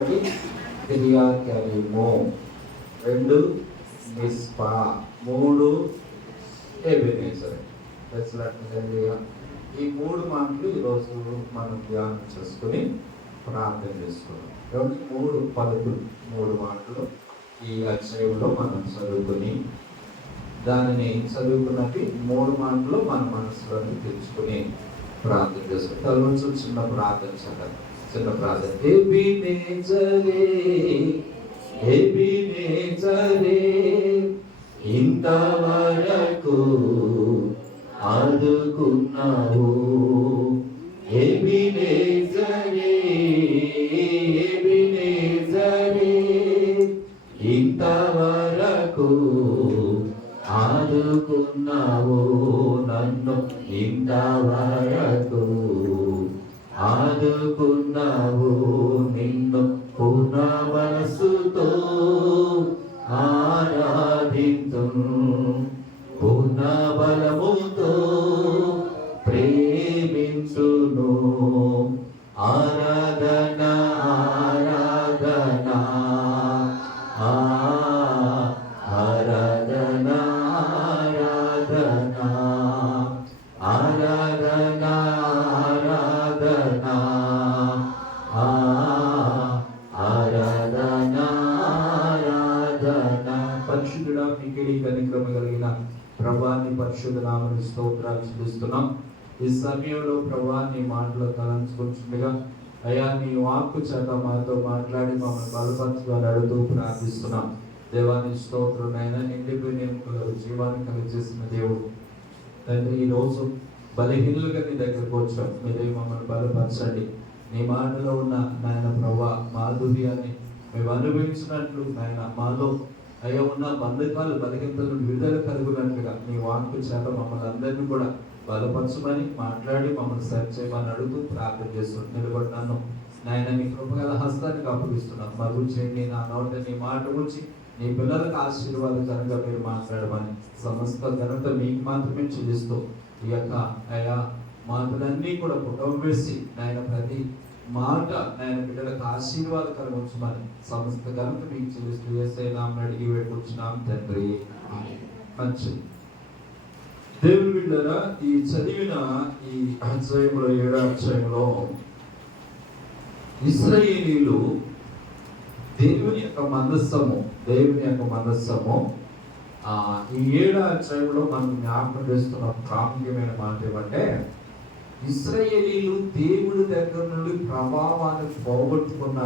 కిర్యాతయీము, 2 మిస్పా, 3 Ebenezer. ఈ 3 మాటలు ఈరోజు మనం ధ్యానం చేసుకుని ప్రార్థన చేసుకున్నాం. 3 పలుకులు, 3 మాటలు ఈ అధ్యాయంలో మనం చదువుకుని దానిని చదువుకున్నది 3 మాటలు మన మనసులోని తెచ్చుకుని ప్రార్థన చేసుకుని తలవంచు చిన్న ప్రార్థన చదవండి. చిన్న ప్రార్థన. ఎబినేజరే ఇంతవరకు ఆదుకున్నావు. ఎబినేజరే ఇంతవరకు ఆదుకున్నావు. నన్ను ఇంతవరకు ఆదుకున్నావు. నిన్ను పూర్ణ మనసుతో ఆరాధింతు, పూర్ణ బలముతో ప్రేమించును. ఆరాధన ఆరాధన ఆరాధన ఆరాధన ఆరాధన ఆరాధన ఆరాధన. పరిశుద్ధుడా, నీకేడి కనికరమ కలిగిన ప్రభువాని పరిశుద్ధ నామమున స్తోత్రాలు చెల్లిస్తున్నాం. ఈ సమయంలో ప్రభువాని మాటలు తలంచుకుంటుండగా అయ్యా నీ వాక్కు చేత మాతో మాట్లాడి మమ్మల్ని బలపరచుకొని అడుగుతూ ప్రార్థిస్తున్నాం. దేవాని స్తోత్రం అయినా నిండిపోయిన ఎముకలు జీవాన్ని కలిగజేసిన దేవుడు తండ్రి, ఈరోజు బలహీనులుగా నీ దగ్గరకు వచ్చాం. మీరే మమ్మల్ని బలపరచండి. నీ మాటలో ఉన్న నాయన ప్రభా మాధుర్యాన్ని మేము అనుభవించినట్లు నాయన మాలో అయ్యా ఉన్న బంధకాలు బలహీనతలు విడుదల కలుగునట్లుగా నీ వాక్కు చేత మమ్మల్ని అందరినీ కూడా బలపరచమని మాట్లాడి మమ్మల్ని సరి చేయమని అడుగుతూ ప్రార్థన చేస్తున్నాం. నిలబడి నన్ను నాయన నీ కృపగల హస్తానికి అప్పగిస్తున్నాం. మరుగు చేయండి. నా నోట నీ మాట ఉంచి నీ పిల్లలకు ఆశీర్వాదకరంగా మీరు మాట్లాడమని సమస్త ఘనత మీకు మాత్రమే చెల్లిస్తూ ఈ యొక్క అయా మాటలన్నీ కూడా పుటం వేసి నాయన ప్రతి మాట నాయన బిడ్డలకు ఆశీర్వాదకరం ఉంచమని సమస్త ఘనత మీకు చెల్లిస్తూ యేసయ్య నామమున అడిగి వేడుకుంటున్నాం తండ్రి. మంచిది. దేవుని బిడ్డలారా, ఈ చదివిన ఈ అధ్యాయంలో 7వ అధ్యాయంలో ఇశ్రాయేలీయులు దేవుని యొక్క మనస్సము ఈ 7వ అధ్యాయంలో మనం జ్ఞాపకం చేస్తున్న ప్రాముఖ్యమైన మాట ఏమంటే, ఇశ్రాయేలీయులు దేవుడి దగ్గర నుండి ప్రభావాన్ని పోగొట్టుకున్న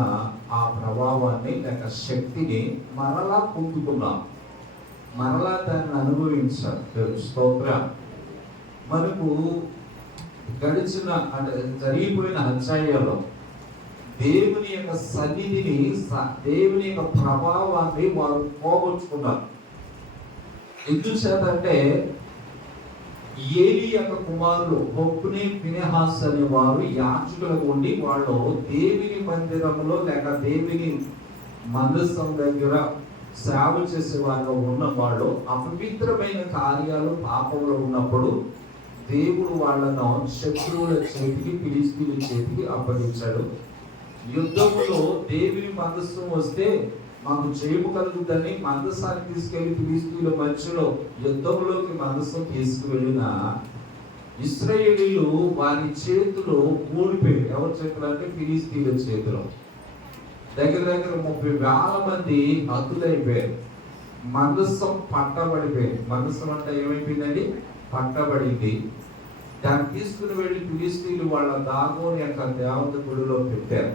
ఆ ప్రభావాన్ని లేక శక్తిని మరలా పొందుకున్నాం, మరలా దాన్ని అనుభవించారు. స్తోత్రం. మనకు గడిచిన అంటే జరిగిపోయిన అధ్యాయాల్లో దేవుని యొక్క సన్నిధిని, దేవుని యొక్క ప్రభావాన్ని వారు పోగొట్టుకున్నారు. ఎందుచేత అంటే ఏలీ యొక్క కుమారులు హొఫ్నీ, ఫీనెహాసు అనే వారు యాజకులకు ఉండి వాళ్ళు దేవుని మందిరంలో లేక దేవుని మందసం దగ్గర సేవ చేసే వారిలో ఉన్న వాళ్ళు అపవిత్రమైన కార్యాలు పాపంలో ఉన్నప్పుడు దేవుడు వాళ్ళను శత్రువుల చేతికి, ఫిలిష్తీయుల చేతికి అప్పగించాడు. యుద్ధములో దేవుని మందసం వస్తే మాకు జయము కలుగుతుందని మందసాన్ని తీసుకెళ్లి ఫిలిష్తీయుల మధ్యలో యుద్ధంలోకి మందసం తీసుకువెళ్ళిన ఇశ్రాయేలీయులు వారి చేతిలో ఓడిపోయారు. ఎవరి చేతులు అంటే ఫిలిష్తీయుల చేతిలో. దగ్గర 30,000 మంది హతులైపోయారు. మందసం పట్టబడిపోయారు. మందసం అంటే ఏమైపోయిందండి? పట్టబడింది. దాన్ని తీసుకుని వెళ్ళి ఫిలిష్తీయులు వాళ్ళ దాగోని యొక్క దేవత గుడిలో పెట్టారు.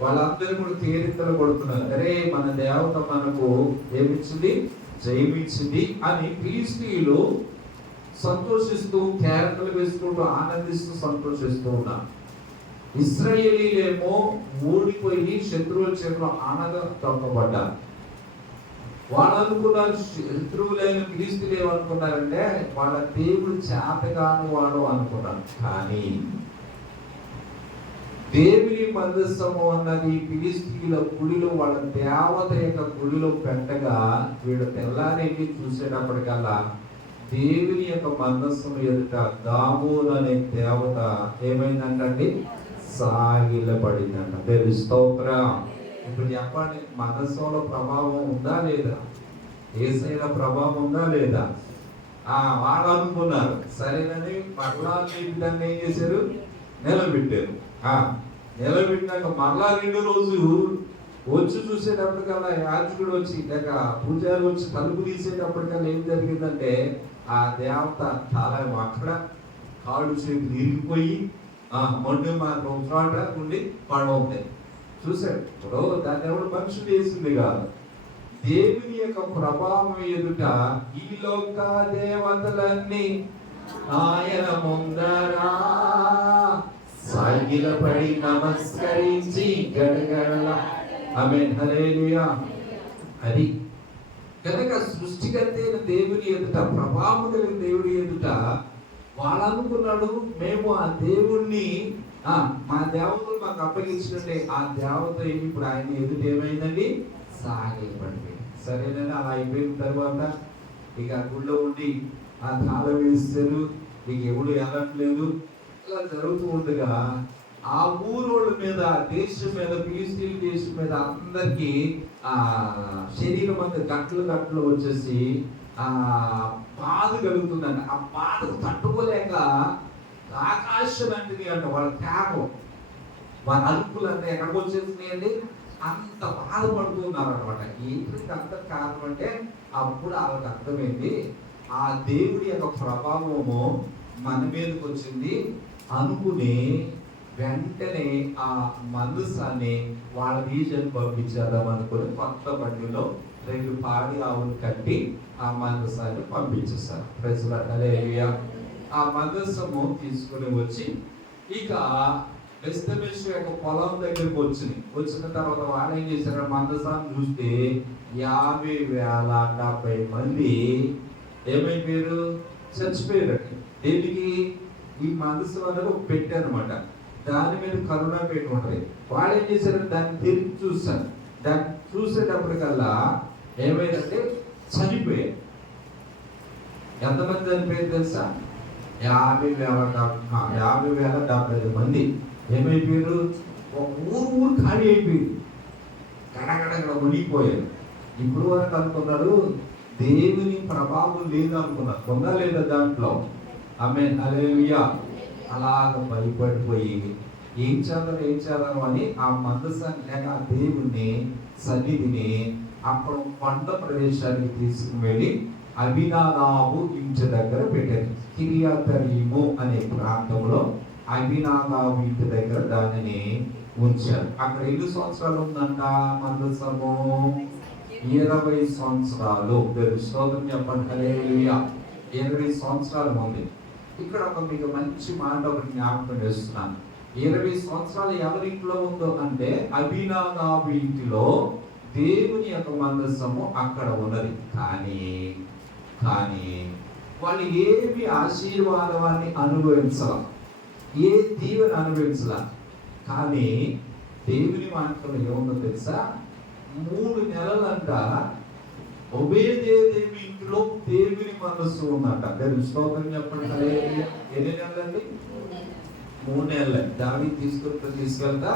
వాళ్ళందరూ కూడా తేరితలు కొడుతున్నారు. అరే, మన దేవత మనకు ఏమిచ్చింది? జయమిచ్చింది అని ఫిలిష్తీయులు సంతోషిస్తూ, కేకలు వేసుకుంటూ, ఆనందిస్తూ, సంతోషిస్తూ ఉన్నారు. ఇశ్రాయేలీలేమో ఓడిపోయి శత్రువుల చేతిలో ఆనగా తొక్కబడ్డారు. వాళ్ళు అనుకున్నారు, శత్రువులైన ఫిలిష్తీయులు ఏమనుకున్నారంటే వాళ్ళ దేవుడు చేతగాని వాడు అనుకున్నారు. కానీ దేవుని మందసము అన్నది ఫిలిష్తీయుల గుడిలో, వాళ్ళ దేవత యొక్క గుడిలో పెట్టగా వీడు తెల్లారెళ్ళి చూసేటప్పటికల్లా దేవుని యొక్క మందస్సును ఎదుట దాగోను అనే దేవత ఏమైందంటండి? సాగిలపడిందంట. దేవుని స్తోత్రం. ఇప్పుడు చెప్పండి, మనస్సులో ప్రభావం ఉందా లేదా? యేసయ్య ప్రభావం ఉందా లేదా? వాళ్ళు అనుకున్నారు సరేనని మరలా దాన్ని ఏం చేశారు? నిలబెట్టారు. నిలబెట్టినాక మరలా 2 రోజులు వచ్చి చూసేటప్పటికల్లా యాజకుడు వచ్చి లేక పూజారి వచ్చి తలుపు తీసేటప్పటికల్లా ఏం జరిగిందంటే ఆ దేవత చాలా అక్కడ కాళ్ళు చేతులు ఇరిగిపోయి మొండి మాత్రం చోట ఉండి పడవుతాయి. చూశాడు. ఇప్పుడు దాన్ని ఎవరు మనుషులు వేసింది కాదు, దేవుని యొక్క ప్రభావం ఎదుట ఈ లోక దేవతలన్నీ ఆయన ముందరా సాగిలపడి నమస్కరించి గడగడల ఆమేన్ హల్లెలూయా. అది కనుక సృష్టికర్త అయిన దేవుని ఎదుట, ప్రభావం కలిగిన దేవుని ఎదుట వాళ్ళు అనుకున్నాడు, మేము ఆ దేవుణ్ణి మా దేవతలు మాకు అప్పగించినట్టే ఆ దేవత ఇప్పుడు ఆయన ఎదుట ఏమైందండి? సాగిలపడిపోయింది. సరేనండి. అలా అయిపోయిన తర్వాత ఇక గుళ్ళో ఉండి ఆ తాళం వేస్తారు, ఇక ఎవడు వెళ్ళట్లేదు. ఇలా జరుగుతూ ఉండగా ఆ ఊరోళ్ళ మీద, దేశం మీద, ఫిలిస్తీన్ దేశం మీద అందరికీ శరీరం అంతా గట్లు వచ్చేసి బాధ కలుగుతుందంట. ఆ బాధకు తట్టుకోలేక ఆకాశం అంటిది అంట వాళ్ళ త్యాగం, వాళ్ళ అరుపులంతా ఎక్కడికి వచ్చేసినాయండి? అంత బాధపడుతున్నారు అనమాట. ఏంటి అంత కారణం అంటే అప్పుడు వాళ్ళకి అర్థమైంది, ఆ దేవుడి యొక్క ప్రభావము మన మీదకి వచ్చింది అనుకుని వెంటనే ఆ మందసాన్ని వాళ్ళ రీజన్ పంపించేద్దాం అనుకుని కొత్త బండిలో 2 పాడి ఆవులు కట్టి ఆ మందసాన్ని పంపించేస్తారు. ప్రజలు హల్లెలూయా. ఆ మందసము తీసుకుని వచ్చి ఇక బెస్తమేషు యొక్క పొలం దగ్గరికి వచ్చిన తర్వాత వాళ్ళు ఏం చేశారు? మందసాన్ని చూస్తే 50,070 మంది ఏమైపోయారు? చచ్చిపోయారు. దేనికి? ఈ మందసం అనేది ఒక పెట్టె అనమాట, దాని మీద కరుణ పెట్టి ఉంటుంది. వాళ్ళు ఏం చేశారు? దాన్ని తిరిగి చూశారు. దాన్ని చూసేటప్పటికల్లా ఏమైందంటే చనిపోయారు. ఎంతమంది చనిపోయారు తెలుసా? 50,070 మంది ఏమైపోయారు? ఒక ఊరు ఖాళీ అయిపోయింది. గడగడ మునిగిపోయారు. ఇప్పుడు వరకు అనుకున్నారు దేవుని ప్రభావం లేదు అనుకున్నారు. ఉందా లేదా దాంట్లో? ఆమేన్ హల్లెలూయా. అలాగ భయపడిపోయి ఏం చేద్దాం అని ఆ మందసాన్ని లేక ఆ దేవుని సన్నిధిని అక్కడ కొండ ప్రదేశానికి తీసుకుని వెళ్ళి అబీనాదాబు ఇంటి దగ్గర పెట్టారు. కిర్యతయీము అనే ప్రాంతంలో అబీనాదాబు ఇంటి దగ్గర దానిని ఉంచారు. అక్కడ ఎన్ని సంవత్సరాలు ఉందంట మందసము? 20 సంవత్సరాలు. స్తోత్రం చెప్పండి హల్లెలూయా. 20 సంవత్సరాలు ఉంది. ఇక్కడ మీకు మంచి మాట ఒకటి జ్ఞాపకం చేస్తున్నాను. 20 సంవత్సరాలు ఎవరింట్లో ఉందో అంటే అబీనాదాబు ఇంటిలో దేవుని యొక్క మందసము అక్కడ ఉన్నది. కానీ వాళ్ళు ఏమి ఆశీర్వాదాన్ని అనుభవించాల, ఏ దీవెన అనుభవించాల. కానీ దేవుని మాటలు ఏముందో తెలుసా? 3 నెలలంట ఒబేదేదేవి ఇంట్లో దేవుని మనస్సు ఉందంట. దేవుని స్తోత్రం చెప్పండి హల్లెలూయా. ఎన్ని నెలలండి? 3 నెలలు. దావీదు తీసుకెళ్తా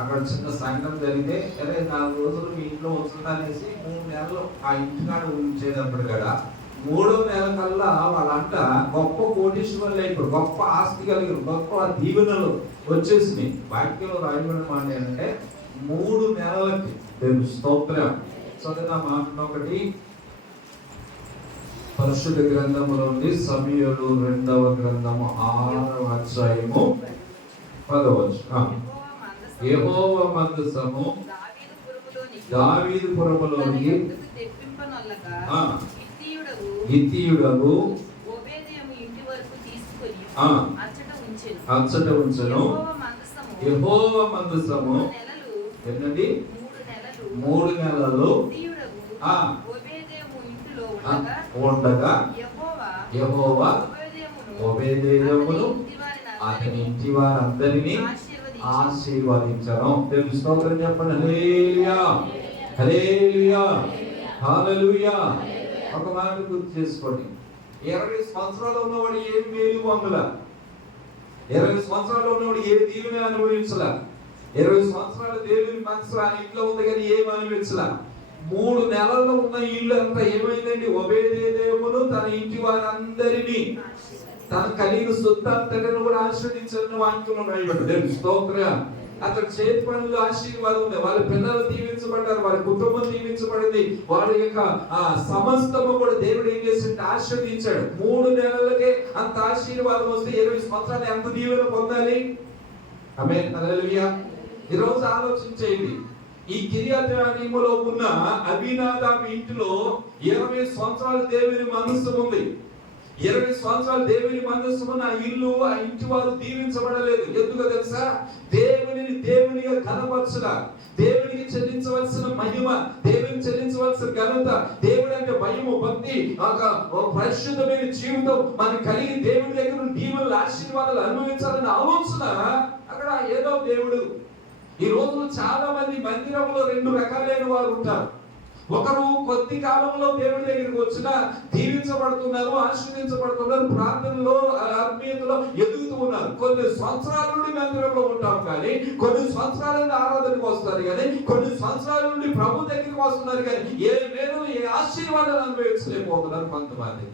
అక్కడ చిన్న సంఘం జరిగితే 4 రోజులు మీ ఇంట్లో ఉంచుతానేసి 3 నెలలు ఆ ఇంటికాడ ఉంచేటప్పుడు కదా 3వ నెల కల్లా వాళ్ళంట గొప్ప కోటీశ్వరులు అయిపోయి, గొప్ప ఆస్తి కలిగిన, గొప్ప దీవెనలు వచ్చేసినాయి. వాక్యంలో రాయబడిన మాట ఏంటంటే 3 నెలలకి. దేవుని స్తోత్రం. చదివిన మాట ఒకటి పరిశుద్ధ గ్రంథములో ఉంది. సమూయేలు 2వ గ్రంథము 6వ అధ్యాయము 10వ వచనం. యెహోవా మందసము దావీదు పురములోనికి హిత్తీయుడగు అచ్చట ఉంచెను. యెహోవా మందసము ఏంటండి? 3 నెలలు ఉండగా యెహోవా ఒబేదెదోమును అతని ఇంటి వారందరినీ ఆశీర్వదించను. దేవుని స్తోత్రం చెప్పండి హల్లెలూయా. హల్లెలూయా. హల్లెలూయా. ఒక మాట గుర్తు చేసుకోండి, 20 సంవత్సరాలు ఉన్నవాడు ఏం మేలు పొందల. 20 సంవత్సరాలు ఉన్నవాడు ఏ దీవెన అనుభవించలా. 20 సంవత్సరాలు దేవుని మనసు ఆ ఇంట్లో ఉంది కానీ ఏమి అనుభవించలా. 3 నెలల్లో ఉన్న ఇల్లు అంతా ఏమైందండి? ఒబేదేదోమును తన ఇంటి వారందరినీ తన కలిగిన సొత్తంతటిని కూడా ఆశీర్వదించాలని వాక్యంలో రాయబడింది. స్తోత్రం. అతని చేతి పనులు ఆశీర్వాదం ఉంది. వాళ్ళ పిల్లలు దీవించబడ్డారు, వాళ్ళ కుటుంబం దీవించబడింది, వాళ్ళ యొక్క సమస్తము కూడా దేవుడు ఏం చేసింటే ఆశీర్వదించాడు. 3 నెలలకే అంత ఆశీర్వాదం వస్తే 20 సంవత్సరాలు ఎంత దీవెన పొందాలి? ఆమేన్. హల్లెలూయా. ఈ రోజు ఆలోచించేది, ఈ కిర్యతయీములో ఉన్న అబీనాదాబు ఇంటిలో 20 సంవత్సరాలు దేవుని మనస్సు ఉంది. 20 సంవత్సరాలు దేవుని మనస్సు ఉన్న ఆ ఇల్లు, ఆ ఇంటి వారు దీవించబడలేదు. ఎందుకో తెలుసా? దేవునిగా ఘనపరచగా, దేవునికి చెల్లించవలసిన మహిమ, దేవునికి చెల్లించవలసిన ఘనత, దేవుడు అంటే భయము, భక్తి, ఒక పరిశుద్ధమైన జీవితం మనకు కలిగి దేవుని దగ్గర దీవెనలు ఆశీర్వాదాలు అనుభవించాలని ఆలోచన అక్కడ ఏదో దేవుడు. ఈ రోజు చాలా మంది మందిరంలో 2 రకాలైన వారు ఉంటారు. ఒకరు కొద్ది కాలంలో దేవుడి దగ్గరికి వచ్చినా దీవించబడుతున్నారు, ఆశీర్వదించబడుతున్నారు, ప్రార్థనలో ఆత్మీయతలో ఎదుగుతూ ఉన్నారు. కొన్ని సంవత్సరాల నుండి మందిరంలో ఉంటాం కానీ, కొన్ని సంవత్సరాల నుండి ఆరాధనకు వస్తారు కానీ, కొన్ని సంవత్సరాల నుండి ప్రభు దగ్గరికి వస్తున్నారు కానీ ఏ మేలు ఏ ఆశీర్వాదాలు అనుభవించలేకపోతున్నారు కొంతమంది.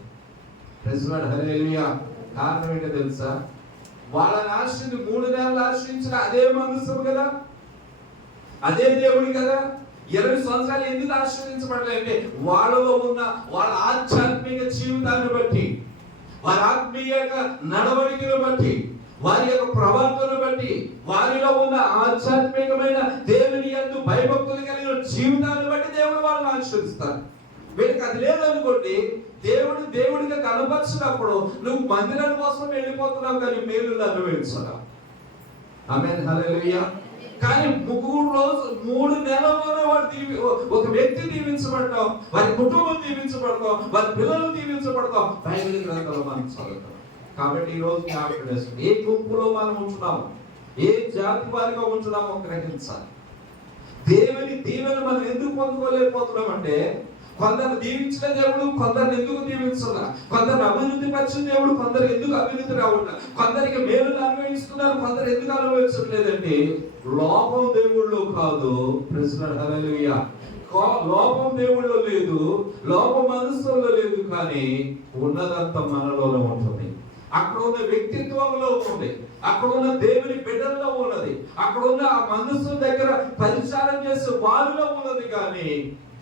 హల్లెలూయా. కారణం ఏంటో తెలుసా? వాళ్ళని ఆశ్రయించి 3 నెలలు ఆశ్రయించిన అదే మనసు కదా, అదే దేవుడి కదా. 20 సంవత్సరాలు ఎందుకు ఆశీర్వదించబడలేదంటే వాళ్ళలో ఉన్న వాళ్ళ ఆధ్యాత్మిక జీవితాన్ని బట్టి, వారి ఆత్మీయ నడవడికను బట్టి, వారి యొక్క ప్రవర్తనను బట్టి, వారిలో ఉన్న ఆధ్యాత్మికమైన దేవుని యందు భయభక్తులు కలిగిన జీవితాన్ని బట్టి దేవుడు వాళ్ళని ఆశీర్వదిస్తారు. వీళ్ళకి అది లేదనుకోండి, దేవుడిగా కనపరిచినప్పుడు నువ్వు మందిరం కోసం వెళ్ళిపోతున్నావు కానీ మేలు అనుభవించరా. ఆమేన్. హల్లెలూయా. కానీ 3 నెలల్లోనే ఒక వ్యక్తి దీవించబడతాం, వారి కుటుంబం దీవించబడతాం, వారి పిల్లలు దీవించబడతాం. బైబిల్ గ్రంథంలో మనం చదువుతాం. కాబట్టి ఈ రోజు ఏ గుంపులో మనం ఉంటున్నాము, ఏ జాతి వారిగా ఉంటున్నామో గ్రహించాలి. దేవుని దీవెన మనం ఎందుకు పొందుకోలేకపోతున్నాం అంటే, కొందరు దీవించిన దేవుడు కొందరిని ఎందుకు దీవించాల, కొందరు అభివృద్ధి పరిచిన దేవుడు కొందరు ఎందుకు అభివృద్ధి రావట్లేదు, కొందరికి మేలు అనుభవిస్తున్నారు, కొందరు ఎందుకు అనుభవించట్లేదండి? లోపం దేవుళ్ళో కాదు. హల్లెలూయా. లోపం దేవుళ్ళో లేదు, లోపం మనసులో లేదు, కానీ ఉన్నదంతా మనలోనే ఉంటుంది. అక్కడ ఉన్న వ్యక్తిత్వంలో ఉంది, అక్కడ ఉన్న దేవుని బిడ్డల్లో ఉన్నది, అక్కడ ఉన్న ఆ మనసు దగ్గర పరిచారం చేసే వారిలో ఉన్నది, కానీ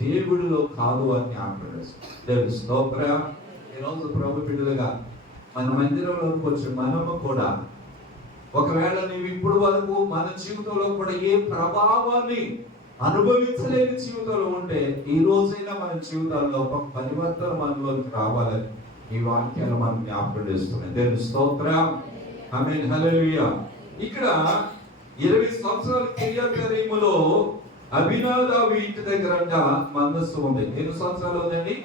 దేవుడిలో కాదు అని దేవుని స్తోత్రం. ఈరోజు ప్రభు బిడ్డలుగా మన మందిరంలోకి వచ్చి మనము కూడా, ఒకవేళ నీవు ఇప్పుడు వరకు మన జీవితంలో కూడా ఏ ప్రభావాన్ని అనుభవించలేని జీవితంలో ఉంటే, ఈ రోజైనా మన జీవితాల్లో ఒక పరివర్తన మనలోకి రావాలని ఈ వాక్యాలు మనం జ్ఞాపకం చేస్తున్నాయి. దేవుని స్తోత్రం. ఆమేన్. హల్లెలూయా. ఇక్కడ 20 సంవత్సరాల కిర్యతయీములో అబీనాదాబు ఇంటి దగ్గర మనస్సు ఉంది. ఎన్ని సంవత్సరాలు ఉందండి?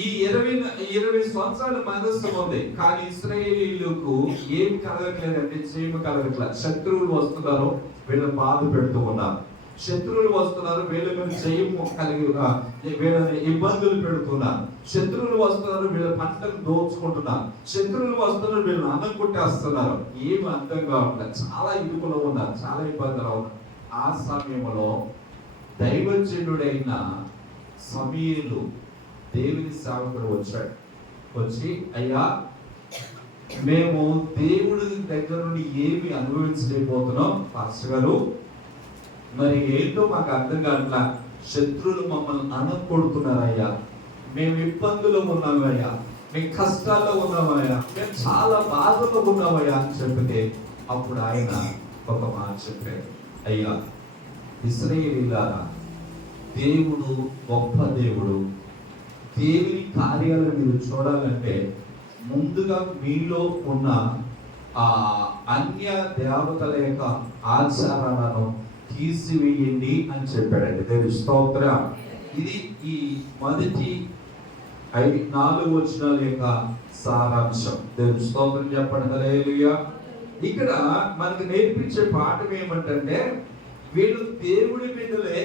ఈ 20 సంవత్సరాల మనస్సు ఉంది. కానీ ఇశ్రాయేలీయులకు ఏం కలగట్లేదంటే, క్షేమ కలగట్లేదు. శత్రువులు వస్తున్నారు, వీళ్ళని బాధ పెడుతూ ఉన్నారు. శత్రువులు వస్తున్నారు, వీళ్ళ మీద జయము కలిగి వీళ్ళని ఇబ్బందులు పెడుతున్నారు. శత్రువులు వస్తున్నారు, వీళ్ళ పంటలు దోచుకుంటున్నారు. శత్రువులు వస్తున్నారు, వీళ్ళని అన్నం కొట్టేస్తున్నారు. ఏమి అర్థం కావట్లేదు. చాలా ఇరుకులో ఉన్నారు, చాలా ఇబ్బందులు ఉన్నారు. ఆ సమయంలో దైవజనుడైన సమూయేలు దేవుని సేవకుడు వచ్చాడు. వచ్చి, అయ్యా, మేము దేవుడి దగ్గర నుండి ఏమి అనుభవించలేకపోతున్నాం పాస్టర్ గారు, మరి ఏంటో మాకు అర్థం కావట్లా. శత్రువులు మమ్మల్ని అనకొడుతున్నారయ్యా, మేము ఇబ్బందులో ఉన్నామయ్యా, మేము కష్టాల్లో ఉన్నామయ్యా, మేము చాలా బాధలో ఉన్నామయ్యా అని చెప్తే, అప్పుడు ఆయన ఒక మాట చెప్పాడు. అయ్యా ఇశ్రాయేలీయులారా, దేవుడు గొప్ప దేవుడు. దేవుని కార్యాలను మీరు చూడాలంటే ముందుగా మీలో ఉన్న ఆ అన్య దేవతల యొక్క ఆచారాలను తీసివేయండి అని చెప్పాడండి. దేవుని స్తోత్రం. ఇది ఈ మొదటి 4 వచనాల యొక్క సారాంశం. దేవుని స్తోత్రం చెప్పండి. హల్లెలూయా. ఇక్కడ మనకు నేర్పించే పాఠం ఏమంటే, వీళ్ళు దేవుడి బిడ్డలే,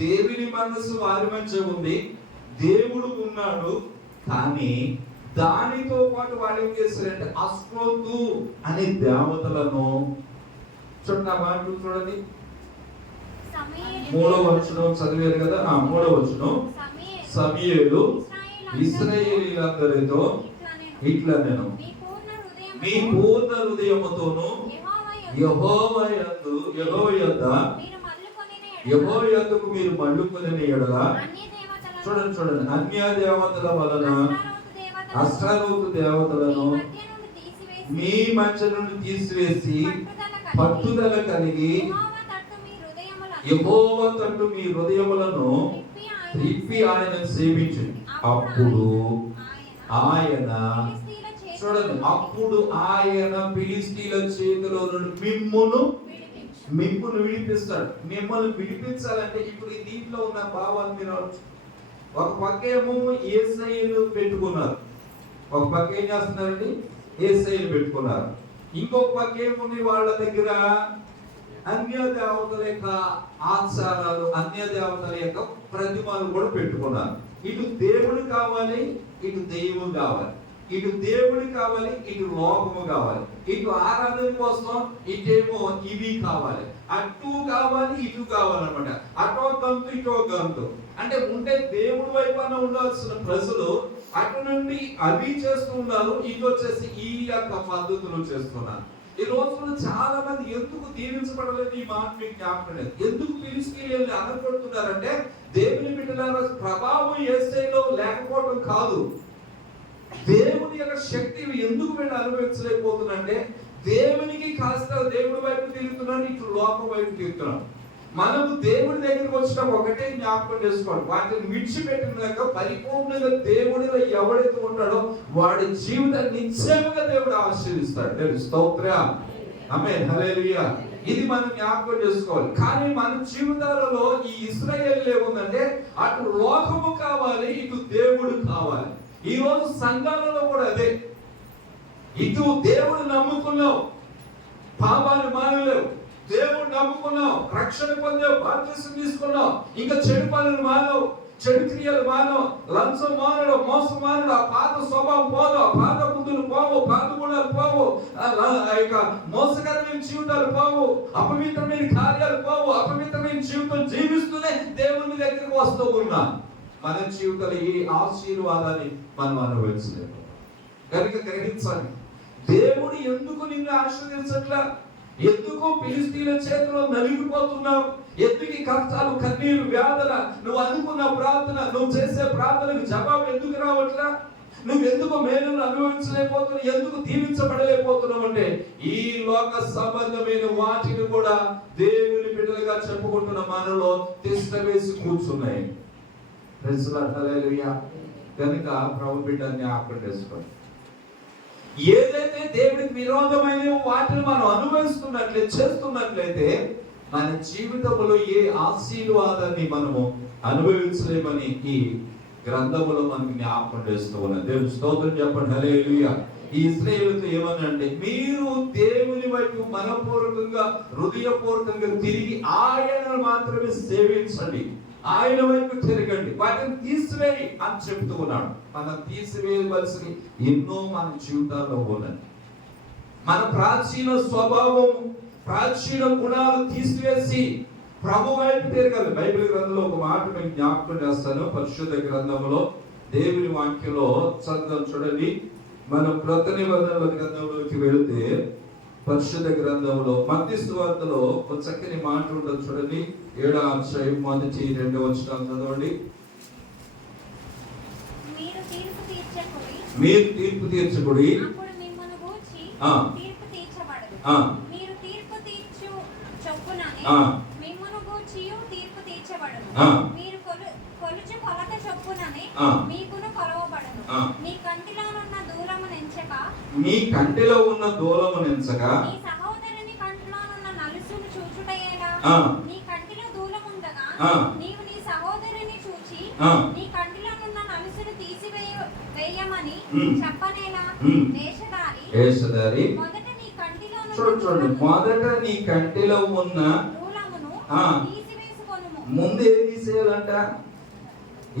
దేవుని మనసు వారి మధ్య ఉంది, దేవుడు ఉన్నాడు, కానీ దానితో పాటు వాళ్ళు ఏం చేశారంటే అస్రోతు అనే దేవతలను చూడండి, ఆ మాటలు చూడండి. 3వ వచనం చదివారు కదా. 3వ వచనం, సమూయేలు ఇశ్రాయేలీయులందరితో ఇట్లా నేను మీ పూర్ణ హృదయముతోను యెహోవా యొద్దకు మీరు మళ్ళుకొనిన యెడల, చూడండి, అన్య దేవతల వలన అష్టారోతు దేవతలను మీ మధ్య నుండి తీసివేసి పట్టుదల కలిగి యెహోవా తట్టు మీ హృదయములను త్రిప్పి ఆయన సేవించు. అప్పుడు ఆయన, చూడండి, అప్పుడు ఆయన ఫిలిష్తీయుల చేతిలో నుండి మిమ్మును విడిపిస్తాడు. మిమ్మల్ని విడిపించాలంటే ఇప్పుడు దీంట్లో ఉన్న భావాలు మీరు ఒక పక్కేమో యేసయ్యను పెట్టుకున్నారు, ఒక పక్క ఏం చేస్తున్నారండి, యేసయ్యను పెట్టుకున్నారు. ఇంకొక పక్క ఏముంది, వాళ్ళ దగ్గర అన్య దేవతల యొక్క ఆచారాలు, అన్య దేవతల యొక్క ప్రతిమలు కూడా పెట్టుకున్నారు. ఇటు దేవుడు కావాలి, ఇటు దైవం కావాలి. ఇటు దేవుడు కావాలి, ఇటు లోకము కావాలి. ఇటు ఆరాధన కోసం ఇటేమో ఇవి కావాలి, అటు కావాలి, ఇటు కావాలన్నమాట. అటో గంతు, ఇటో గంతు. అంటే ఉంటే దేవుడి వైపున ఉండాల్సిన ప్రజలు అటు నుండి అవి చేస్తూ ఉన్నారు, ఇటు వచ్చేసి ఈ యొక్క పద్ధతులు చేస్తున్నారు. ఈ రోజుల్లో చాలా మంది ఎందుకు దీవించబడలేదు, ఈ మాట మీకు జ్ఞాపకం లేదు. ఎందుకు ఫిలిష్తీయుల్ని అనగొడుతున్నారంటే దేవుని బిడ్డల ప్రభావం యేసయ్యలో లేకపోవడం కాదు, దేవుని యొక్క శక్తి ఎందుకు వీళ్ళు అనుభవించలేకపోతున్నారంటే దేవునికి కాస్త దేవుడి వైపు తిరుగుతున్నాడు, ఇటు లోకం వైపు తిరుగుతున్నాడు. మనము దేవుడి దగ్గరికి వచ్చిన ఒకటే జ్ఞాపకం చేసుకోండి, వాటిని విడిచిపెట్టినాక పరిపూర్ణంగా దేవుడిలో ఎవడైతే ఉంటాడో వాడి జీవితాన్ని నిశ్చయముగా దేవుడు ఆశీర్వదిస్తాడు. స్తోత్రం, ఆమేన్, హల్లెలూయా. ఇది మనం జ్ఞాపకం చేసుకోవాలి. కానీ మన జీవితాలలో ఈ ఇశ్రాయేలు ఏముందంటే అటు లోకము కావాలి, ఇటు దేవుడు కావాలి. ఈ రోజు సంఘాలలో కూడా అదే, ఇటు దేవుడు నమ్ముకున్నావు, పాపాలు మానలేవు, దేవుడు నమ్ముకున్నావు, రక్షణ పొందావు, బాప్తిసం తీసుకున్నావు, ఇంకా చెడు పనులు మానవు, చెడు క్రియలు మానవు, లంచం మానడు, మోసం మానడు, ఆ పాత స్వభావం పోదు, ఆ పాత బుద్ధులు పోవు, పాత గుణాలు పోవు, ఆ యొక్క మోసకరమైన జీవితాలు పోవు, అపవిత్రమైన కార్యాలు పోవు, అపవిత్రమైన జీవితం జీవిస్తూనే దేవుని దగ్గరికి వస్తూ ఉన్నా మన జీవితంలో ఈ ఆశీర్వాదాన్ని మనం అనుభవించలేము. కనుక గ్రహించాలి, దేవుడు ఎందుకు నిన్ను ఆశీర్వదించట్లా, ఎందుకు ఫిలిష్తీయుల చేతిలో నలిగిపోతున్నావు, ఎందుకు కష్టాలు, కన్నీరు, వేదన, నువ్వు అనుకున్న ప్రార్థన, నువ్వు చేసే ప్రార్థనకు జవాబు ఎందుకు రావట్లా, నువ్వు ఎందుకు మేలును అనుభవించలేకపోతున్నావు, ఎందుకు దీవించబడలేకపోతున్నావు అంటే ఈ లోక సంబంధమైన వాటిని కూడా దేవుని బిడ్డలుగా చెప్పుకుంటున్న మనలో తిష్ట వేసి కూర్చున్నాయి. కనుక ప్రభు బిడ్డని జ్ఞాపకం చేసుకోండి, ఏదైతే దేవుడికి విరోధమైన వాటిని మనం చేస్తున్నట్లయితే మన జీవితంలో ఏ ఆశీర్వాదాన్ని మనము అనుభవించలేమని ఈ గ్రంథములో మనకి జ్ఞాపకం చేస్తూ ఉన్నాం. దేవుని స్తోత్రం చెప్పండి, హల్లెలూయా. ఈ ఇశ్రాయేలుతో ఏమనంటే మీరు దేవుని వైపు మనపూర్వకంగా, హృదయపూర్వకంగా తిరిగి ఆయనను మాత్రమే సేవించండి, ఆయన వైపు తిరగండి, వాటిని తీసివేయి అని చెప్తూ ఉన్నాడు. మనం తీసివేయవలసిన ఎన్నో మన జీవితాల్లో ఉన్నాయి. మన ప్రాచీన స్వభావం, ప్రాచీన గుణాలు తీసివేసి ప్రభు వైపు తిరగాలి. బైబిల్ గ్రంథంలో ఒక మాట నేను జ్ఞాపకం చేస్తాను. పరిశుద్ధ గ్రంథంలో దేవుని వాక్యంలో చదువు చూడండి. మనం క్రొత్త నిబంధనల గ్రంథంలోకి వెళితే పరిశుద్ధ గ్రంథంలో మత్తయి సువార్తలో ఒక చక్కని మాట ఉంటుంది చూడండి. 7వ అధ్యాయం 1-2 వచనాలు చదవండి. మీరు తీర్పు తీర్చకుడి, అప్పుడు మిమ్మును గూర్చి తీర్పు తీర్చబడదు. మీరు తీర్పు తీర్చు చొప్పుననే మిమ్మును గూర్చియు తీర్పు తీర్చబడదు. మీరు కొలుచు కొలత చొప్పుననే మీకును కొలవబడను. నీ కంటిలో ఉన్న దూలమునెంచక నీ సహోదరుని కంటిలో ఉన్న నలుసును చూచుటయేలా, నీ కంటిలో దూలముండగా నీవు నీ సహోదరుని చూచి నీ కంటిలో ఉన్న నలుసును తీసివేయమని చెప్పనేలా. వేషధారి మొదట నీ కంటిలో ఉన్న దూలమును తీసివేసుకొనుము. ముందు ఏం తీసేయాలంట?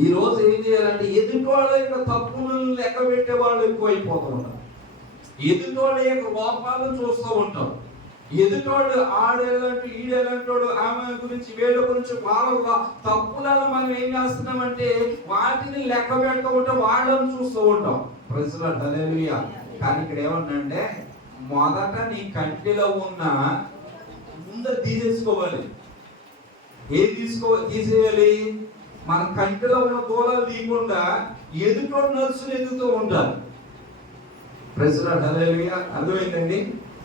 ఈ రోజు ఏం చేయాలంటే ఎదుటి వాళ్ళ యొక్క తప్పులను లెక్క పెట్టే వాళ్ళు ఎక్కువైపోతూ ఉంటారు. ఎదుటి వాళ్ళ యొక్క లోపాలను చూస్తూ ఉంటాం. ఎదుటోడు ఆడేలాంటి ఈడేలాంటోడు ఆమె గురించి వీళ్ళ గురించి వాళ్ళ తప్పులను మనం ఏం చేస్తున్నామంటే వాటిని లెక్క పెడుతూ ఉంటాం, వాళ్ళని చూస్తూ ఉంటాం. ప్రెసిడెంట్ హల్లెలూయా. కానీ ఇక్కడ ఏమన్నంటే మొదట నీ కంటిలో ఉన్న ముందు తీసేసుకోవాలి. తీసేయాలి? మన కంటిలో ఉన్న దూరాలు తీయకుండా ఎదుటోడు నడుచుని ఎదుగుతూ ఉంటారు. ప్రెసిడెంట్ హల్లెలూయా. అర్థమైందండి?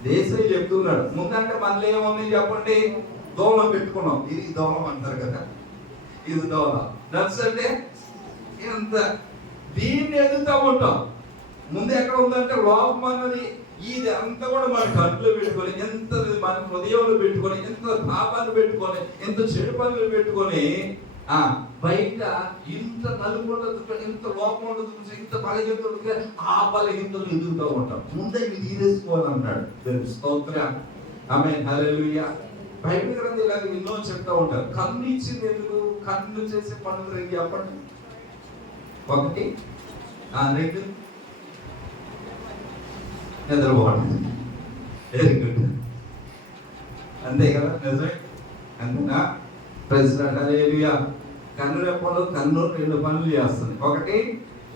దేశం చెప్తున్నాడు. ముందంటే మనలో ఏముంది చెప్పండి? దూలం పెట్టుకున్నాం. ఇది దూలం అంటారు కదా, ఇది దూలం. నర్స్ అంటే ఎంత దీన్ని ఎదుగుతూ ఉంటాం. ముందు ఎక్కడ ఉందంటే లోపం అన్నది ఇది అంతా కూడా మన కంట్లో పెట్టుకొని, ఎంత మన హృదయంలో పెట్టుకొని, ఎంత పాపాన్ని పెట్టుకొని, ఎంత చెడు పనులు పెట్టుకొని బయట ఇంత నలుగుండదు, ఇంత లోపం ఉండదు, ఇంత బలహీనత, ఆ బలహీనతలు ఎదుగుతూ ఉంటాం. ముందే ఇవి తీరేసుకోవాలన్నాడు. స్తోత్రం. ఆమేన్. హల్లెలూయా. బైబిల్ గ్రంథం ఇలాగ ఎన్నో చెప్తా ఉంటారు. కన్ను ఇచ్చింది ఎందుకు? కన్ను చేసే పనులు రెండు చెప్పండి. ఒకటి, రెండు నిద్రపోవడం. Very good. అంతే కదా, నిజమే. అంతేనా? ప్రెసిడెంట్ హల్లెలూయా. కన్ను రెప్పలు కన్ను రెండు పనులు చేస్తుంది. ఒకటి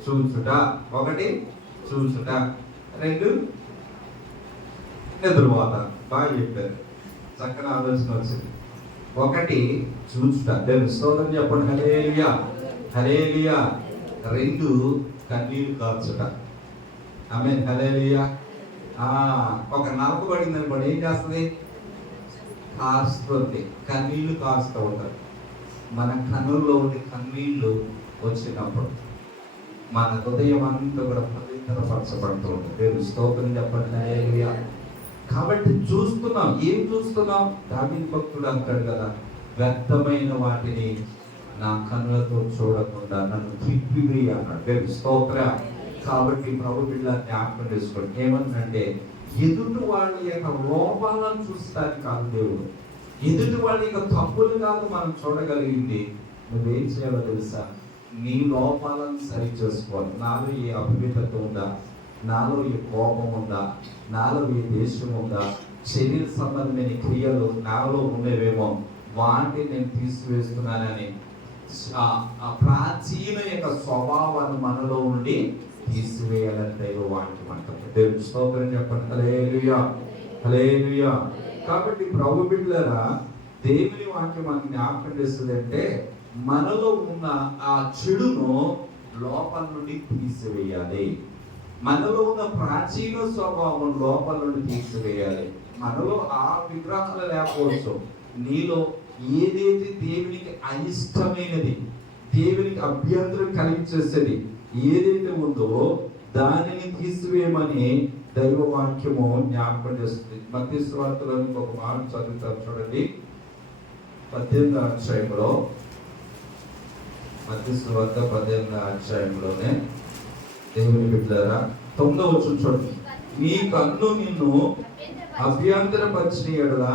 చూచుట, రెండు నిద్రపోత. బాగా చెప్పారు, చక్కని ఆలోచన వచ్చింది. ఒకటి చూచుట, స్తోత్రం చెప్పండి. హల్లెలూయా, హల్లెలూయా. రెండు కన్నీరు కార్చుట. ఆమేన్. హల్లెలూయా. ఒక నలుపు పడింది అనుకోండి, ఏం చేస్తుంది? కారుస్తుంది. కన్నీళ్లు కారుస్తూ ఉంటారు. మన కన్నుల్లో ఉండే కన్నీళ్లు వచ్చినప్పుడు మన హృదయం అంతా కూడా పవిత్రపరచబడుతూ ఉంటుంది. స్తోత్రం చెప్పండి. హల్లెలూయా. కాబట్టి చూస్తున్నాం. ఏం చూస్తున్నాం? దావీదు భక్తుడు అంటాడు కదా, వ్యర్థమైన వాటిని నా కన్నులతో చూడకుండా నన్ను తిప్పివేయి అన్నాడు. స్తోత్రం. కాబట్టి ప్రభు బిడ్డ జ్ఞాపకం చేసుకోండి. ఏమంటే ఎదుటి వాళ్ళ యొక్క లోపాలను చూస్తానికి కాదు దేవుడు, ఎదుటి వాళ్ళ యొక్క తప్పులు కాదు మనం చూడగలిగింది. నువ్వేం చేయాలో తెలుసా? నీ లోపాలను సరి చేసుకోవాలి. నాలో ఏ అపవిత్రత ఉందా, నాలో ఏ కోపం ఉందా, నాలో ఏ దేశం ఉందా, శరీర సంబంధమైన క్రియలు నాలో ఉండేవేమో వాటిని నేను తీసివేస్తున్నానని ఆ ప్రాచీన యొక్క స్వభావాన్ని మనలో ఉండి తీసివేయాలని దైవ వాక్యం అంటారు. దేవుని స్తోత్రం చెప్పండి. హల్లెలూయా, హల్లెలూయా. కాబట్టి ప్రభు బిడ్డలారా, దేవుని వాక్యం మనకి జ్ఞాపకం చేస్తుంది అంటే మనలో ఉన్న ఆ చెడును లోపల నుండి తీసివేయాలి. మనలో ఉన్న ప్రాచీన స్వభావం లోపల నుండి తీసివేయాలి. మనలో ఆ విగ్రహాలు లేకపోవచ్చు. నీలో ఏదైతే దేవునికి అయిష్టమైనది, దేవునికి అభ్యంతరం కలిగించేసేది ఏదైతే ఉందో దానిని తీసివేయమని దైవ వాక్యము జ్ఞాపకం చేస్తుంది. మత్తయి సువార్తలో ఒక మాట చదువుతారు చూడండి. 18వ అధ్యాయంలో, మత్తయి సువార్త 18వ అధ్యాయంలోనే దేవుని బిడ్డలారా 9వ వచనం చూడండి. నీ కన్ను నిన్ను అభ్యంతరపరిచిన యెడల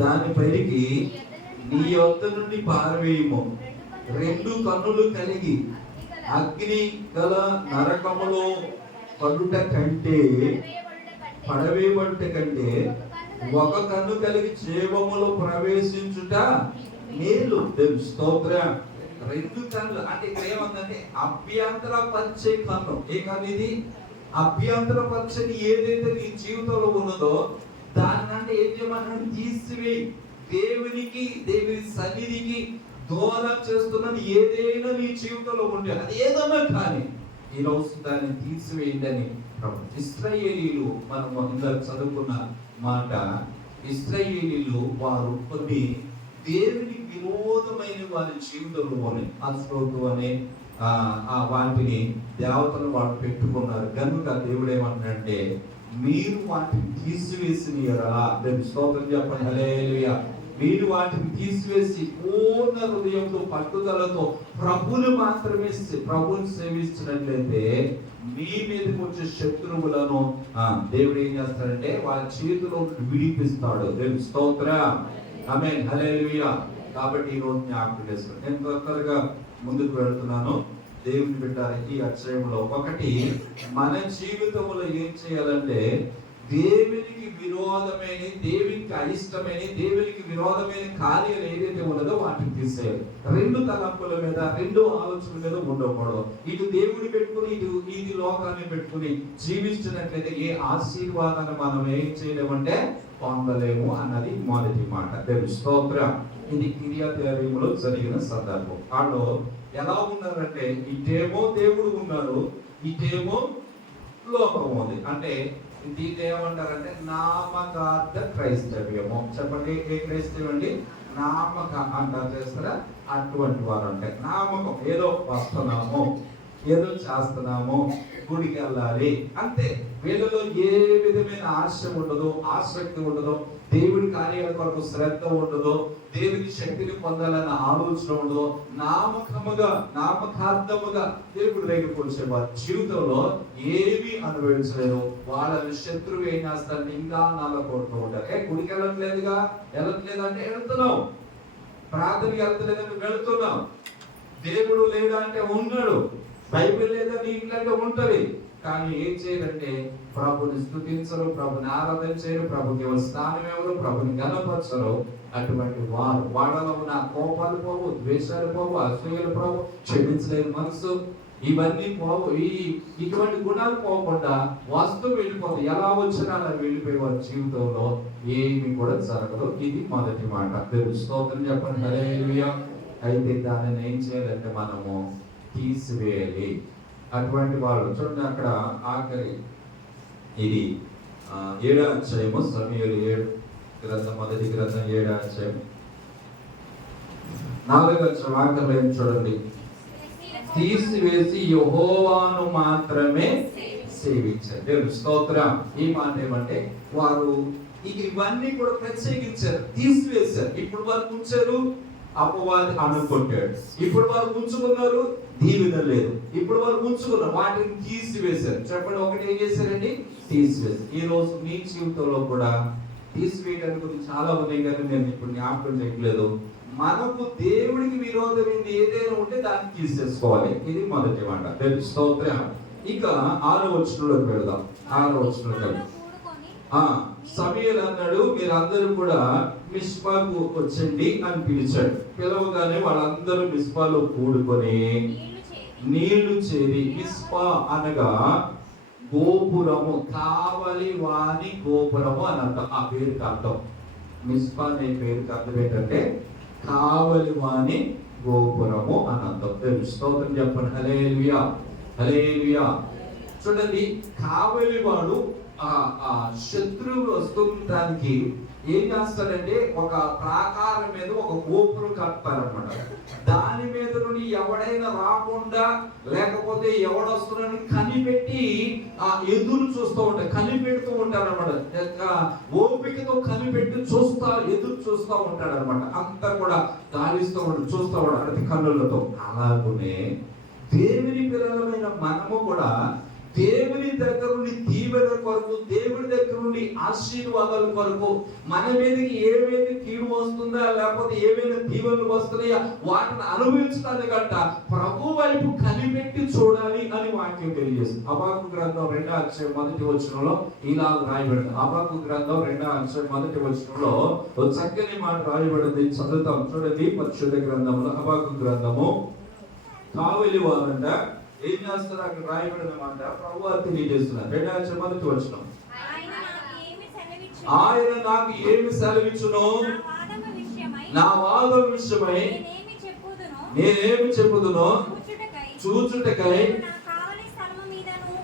దాని పైకి నీ యొద్ద నుండి పారవేయము. రెండు కన్నులు కలిగి అగ్ని గల నరకములో పడవేయబడుట కంటే ఒక కన్ను కలిగి జీవములో ప్రవేశించుట మేలు. స్తోత్రం. రెండు కన్నులు అంటే ఇక్కడ ఏమందంటే అభ్యంతరపరిచే కన్ను. ఏ కన్ను ఇది? అభ్యంతరపరచని ఏదైతే నీ జీవితంలో ఉన్నదో దాన్ని అంటే ఏం చేయమన్నాడు? తీసివేయి. దేవుని సన్నిధికి దూరం చేస్తున్నది ఏదైనా నీ జీవితంలో ఉంటే అది ఏదన్నా కానీ ఈరోజు దాన్ని తీసివేయండి అని ప్రభు. ఇశ్రాయేలీలు మనం ఇందాక చదువుకున్న మాట, ఇశ్రాయేలీలు వారు కొన్ని దేవునికి విరోధమైన వారి జీవితంలో ఉన్నాయి. అశ్రోతు అనే వాటిని దేవతలు వాళ్ళు పెట్టుకున్నారు. కనుక దేవుడు ఏమంటాడంటే మీరు వాటిని తీసివేసిన యెడల, స్తోత్రం చెప్పండి. హల్లెలూయా. మీరు వాటిని తీసివేసి పూర్ణ హృదయంతో పట్టుదలతో ప్రభువుని మాత్రమే ప్రభువుని సేవిస్తున్నట్లయితే మీ మీదకి వచ్చే శత్రువులను దేవుడు ఏం చేస్తాడంటే వారి చేతిలో విడిపిస్తాడు. దేవుని స్తోత్రం. ఆమేన్. హల్లెలూయా. కాబట్టి ఈ రోజు జ్ఞాపకం చేసుకోండి. నేను త్వరగా ముందుకు వెళ్తున్నాను. దేవుని బిడ్డ ఈ అధ్యాయంలో ఒకటి, మన జీవితంలో ఏం చేయాలంటే దేవునికి విరోధమైన, దేవునికి అయిష్టమైన, దేవునికి విరోధమైన కార్యాలు ఏదైతే ఉన్నదో వాటిని తీసేయాలి. రెండు తలంపుల మీద, రెండు ఆలోచనల మీద ఉండకూడదు. ఇటు దేవుని పెట్టుకుని ఇది లోకాన్ని పెట్టుకుని జీవించినట్లయితే ఏ ఆశీర్వాదాన్ని మనం ఏం చేయలేమంటే పొందలేము అన్నది మొదటి మాట. దేవుని స్తోత్రం. ఇది కిర్యతయరీములో జరిగిన సందర్భం. వాళ్ళు ఎలా ఉన్నారంటే ఇటేమో దేవుడు ఉన్నారు, ఇటేమో లోకం ఉంది. అంటే దీన్ని ఏమంటారంటే నామకార్థ క్రైస్తవ్యము. చెప్పండి, ఏ క్రైస్తవం అండి? నామక అంటారు, చేస్తారా? అటువంటి వారు అంటే నామకం, ఏదో వస్తున్నాము, ఏదో చేస్తున్నాము, గుడికి వెళ్ళాలి అంతే. వీళ్ళలో ఏ విధమైన ఆశ ఉండదు, ఆసక్తి ఉండదు, దేవుడి కార్యాల కొరకు శ్రద్ధ ఉండదు, దేవుని శక్తిని పొందాలన్న ఆలోచన ఉండదు. నామకార్థముగా దేవుడు రేగిపోల్చే వారి జీవితంలో ఏమీ అనుభవించలేదు. వాళ్ళని శత్రువు ఏం చేస్తారంటే ఇంకా నల్లకొడుతూ ఉంటారు. గుడికి వెళ్ళట్లేదుగా, వెళ్ళట్లేదంటే వెళ్తున్నాం, ప్రార్థనకి వెళ్తలేదంటే వెళుతున్నాం, దేవుడు లేదా అంటే ఉన్నాడు, బైబిల్ లేదా నీ ఇంట్లో ఉంటది. కానీ ఏం చేయాలంటే ప్రభుని స్తుతించరు, ప్రభుని ఆరాధించరు, ప్రభుకి ఎవరు స్థానం ఎవరు, ప్రభుని గణపరచరు. అటువంటి వారు, వాళ్ళలో ఉన్న కోపాలు పోవు, ద్వేషాలు పోవు, అసూయలు పోవు, క్షమించలేని మనసు, ఇవన్నీ పోవు. ఇటువంటి గుణాలు పోకుండా వస్తువు వెళ్ళిపోతుంది. ఎలా వచ్చినా అలా వెళ్ళిపోయే వారి జీవితంలో ఏమి కూడా జరగదు. ఇది మొదటి మాట. దేవుని స్తోత్రం చెప్పండి, హల్లెలూయా. అయితే దానిని ఏం చేయాలంటే మనము తీసివేయాలి. అటువంటి వాళ్ళు చూడండి, అక్కడ ఆఖరి ఇది 7వ అధ్యాయము, సమూయేలు 7 గ్రంథం, మొదటి గ్రంథం 7వ అధ్యాయం 4వ వచనం ఆఖరిలో చూడండి, తీసివేసి యెహోవాను మాత్రమే సేవించారు. దేవుని స్తోత్రం. ఈ మాట ఏమంటే వారు ఇవన్నీ కూడా ప్రత్యేకించారు, తీసివేశారు. ఇప్పుడు వారు ఉంచారు, అపవాది అనుకుంటాడు. ఇప్పుడు వారు ఉంచుకున్నారు, దీవెన లేదు. ఇప్పుడు వారు ఉంచుకున్నారు, వాటిని తీసివేశారు. చెప్పండి, ఒకటి ఏం చేశారండి? తీసివేశారు. ఈ రోజు మీ జీవితంలో కూడా తీసివేయడానికి గురించి చాలా ఉన్నాయి, కానీ నేను ఇప్పుడు జ్ఞాపకం చేయట్లేదు. మనకు దేవుడికి విరోధమైంది ఏదైనా ఉంటే దాన్ని తీసేసుకోవాలి. ఇది మొదటి మాట. దేవుని స్తోత్రం. ఇక 6వ వచనంలోకి వెళ్దాం. 6వ వచనంలోకి వెళ్దాం. సమూయేలు అన్నాడు, మీరందరూ కూడా మిస్పాకు వచ్చండి అని పిలిచాడు. పిలవగానే వాళ్ళందరూ మిస్పాలో కూడుకొని నీళ్లు చేరి, మిస్పా అనగా గోపురము, కావలి వాని గోపురము అని అర్థం. ఆ పేరుకి అర్థం, మిస్పా అనే పేరుకి అర్థం ఏంటంటే కావలి వాని గోపురము అని అర్థం. స్తోత్రం చెప్పండి, హల్లెలూయా, హల్లెలూయా. చూడండి, కావలి వాడు శత్రువులు వస్తుండడానికి ఏం చేస్తారంటే ఒక ప్రాకారం మీద ఒక గోపురం కడతారన్నమాట. దాని మీద నుండి ఎవడైనా రాకుండా, లేకపోతే ఎవడొస్తున్నాడని కనిపెట్టి ఎదురు చూస్తూ ఉంటారు, కనిపెడుతూ ఉంటారు అనమాట. ఓపికతో కనిపెట్టి ఎదురు చూస్తూ ఉంటాడు అనమాట. అంతా కూడా గాలిస్తూ ఉంటాడు, చూస్తూ ఉంటాడు అంటే కన్నులతో. అలాగనే దేవుని పిల్లలమైన మనము కూడా దేవుని దగ్గర నుండి దీవెన కొరకు, దేవుని దగ్గర నుండి ఆశీర్వాదాల కొరకు, మన మీదకి ఏమైనా కీడు వస్తుందా, లేకపోతే ఏమైనా దీవెనలు వస్తున్నాయా, వాటిని అనుభవించడానికంట ప్రభు వైపు కనిపెట్టి చూడాలి అని వాక్యం తెలియజేస్తుంది. హబక్కూకు గ్రంథం 2వ అధ్యాయం 1వ వచనంలో ఇలా రాయబడింది. హబక్కూకు గ్రంథం 2వ అధ్యాయం 1వ వచనంలో ఒక చక్కని మాట రాయబడింది. చదువుతాం చూడండి, పరిశుద్ధ గ్రంథంలో హబక్కూకు గ్రంథము. కావలి వారంట ఏం చేస్తారు, అక్కడ రాయబడిన మాట ప్రభువు తెలియజేస్తున్నారు. 2వ అధ్యాయం 1వ వచనం, ఆయన నాకు ఏమి సెలవిచ్చును, నా వాదం విషయమై నేనేమి చెప్పుదునో చూచుటకై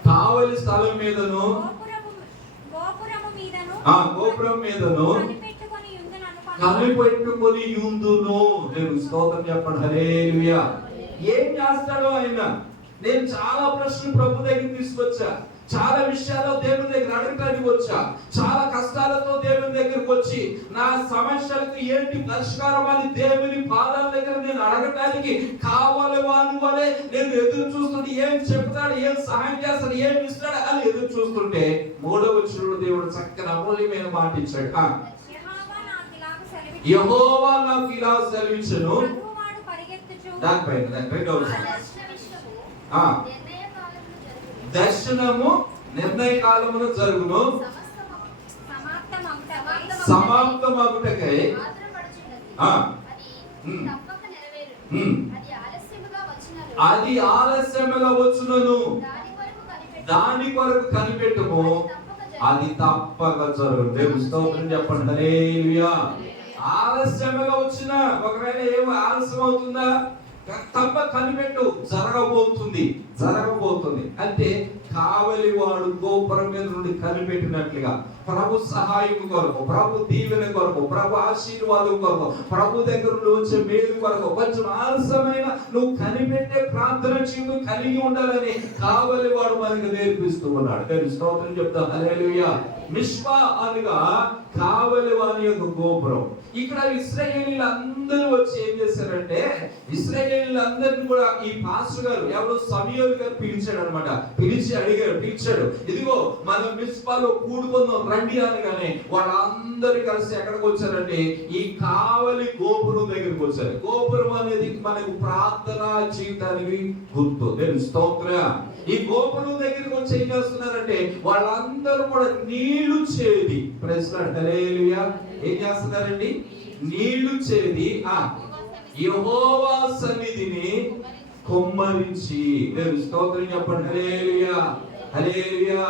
కావలి స్థలం మీదను గోపురం మీదను కనిపెట్టుకొని యుందును. నేను స్తోత్రం చెప్పండి, హల్లెలూయా. ఏం చేస్తాడో ఆయన? నేను చాలా ప్రశ్నలు ప్రభు దగ్గర తీసుకొచ్చా, చాలా విషయాల్లో దేవుని దగ్గర అడగటానికి వచ్చా, చాలా కష్టాలతో దేవుని దగ్గరకు వచ్చి నా సమస్యలకు ఏంటి పరిష్కారం అని దేవుని పాదాల దగ్గర నేను అడగటానికి కావాలి వాని వలె నేను ఎదురు చూస్తుంటే ఏం చెప్తాడు, ఏం సహాయం చేస్తాడు, ఏం ఇస్తాడు అని ఎదురు చూస్తుంటే 3వ వచనంలో దేవుడు చక్కని అమూల్యమైన మాట ఇచ్చాడు. యెహోవా నాకు ఇలా సెలవిచ్చెను, దానిపైన రెండవ ఆ వచనం. దర్శన విషయము ఆ. నిర్ణయ కాలమున జరుగును. దర్శనము నిర్ణయ కాలమున జరుగును, సమాప్తమగుటకై ఆతురపడుచున్నది. ఆ. అది ఉమ్. తప్పక నెరవేరును. ఉమ్. అది ఆలస్యముగా వచ్చినను అది ఆలస్యముగా వచ్చునను, దాని కొరకు కనిపెట్టుము, అది తప్పక జరుగును. దేవుని స్తోత్రం చెప్పండి. హల్లెలూయా. ఆలస్యముగా వచ్చిన ఒకవేళ ఏమో ఆలస్యం అవుతుందా, తప్ప కనిపెట్టు, జరగబోతుంది అంటే కావలి వాడు గోపురం మీద నుండి కనిపెట్టినట్లుగా ప్రభు సహాయం కొరకు, ప్రభు దీవెన కొరకు, ప్రభు ఆశీర్వాదం కొరకు, ప్రభు దగ్గర నుండి వచ్చే మేలు కొరకు కొంచెం ఆలస్యమైన నువ్వు కనిపెట్టే ప్రార్థన జీవితం కలిగి ఉండాలని కావలి వాడు మనకు నేర్పిస్తూ ఉన్నాడు. నేను స్తోత్రం చెప్తాను. హల్లెలూయా. మిష్పా అనగా కావలి వారి యొక్క గోపురం. ఇక్కడ ఇశ్రాయేలీలు అందరూ వచ్చి ఏం చేశారంటే, ఇశ్రాయేలీలు అందరిని కూడా ఈ పాస్టర్ గారు ఎవరు సమూయేలు గారు పిలిచాడు అనమాట. పిలిచాడు, ఇదిగో మనం మిస్పాలో కూడుకుందాం రండి అనగానే వాళ్ళందరూ కలిసి ఎక్కడికి వచ్చారంటే ఈ కావలి గోపురం దగ్గరికి వచ్చారు. గోపురం అనేది మనకు ప్రార్థనా జీవితానికి గుర్తు. నేను స్తోత్రం. ఈ గోపురం దగ్గరికి వచ్చి ఏం చేస్తున్నారంటే వాళ్ళందరూ కూడా నీళ్లు చేది, హల్లెలూయా, ఏం చేస్తున్నారండి? నీళ్లు చేది యెహోవా సన్నిధిని కుమ్మరించి. నేను స్తోత్రం చెప్పండి. హల్లెలూయా, హల్లెలూయా.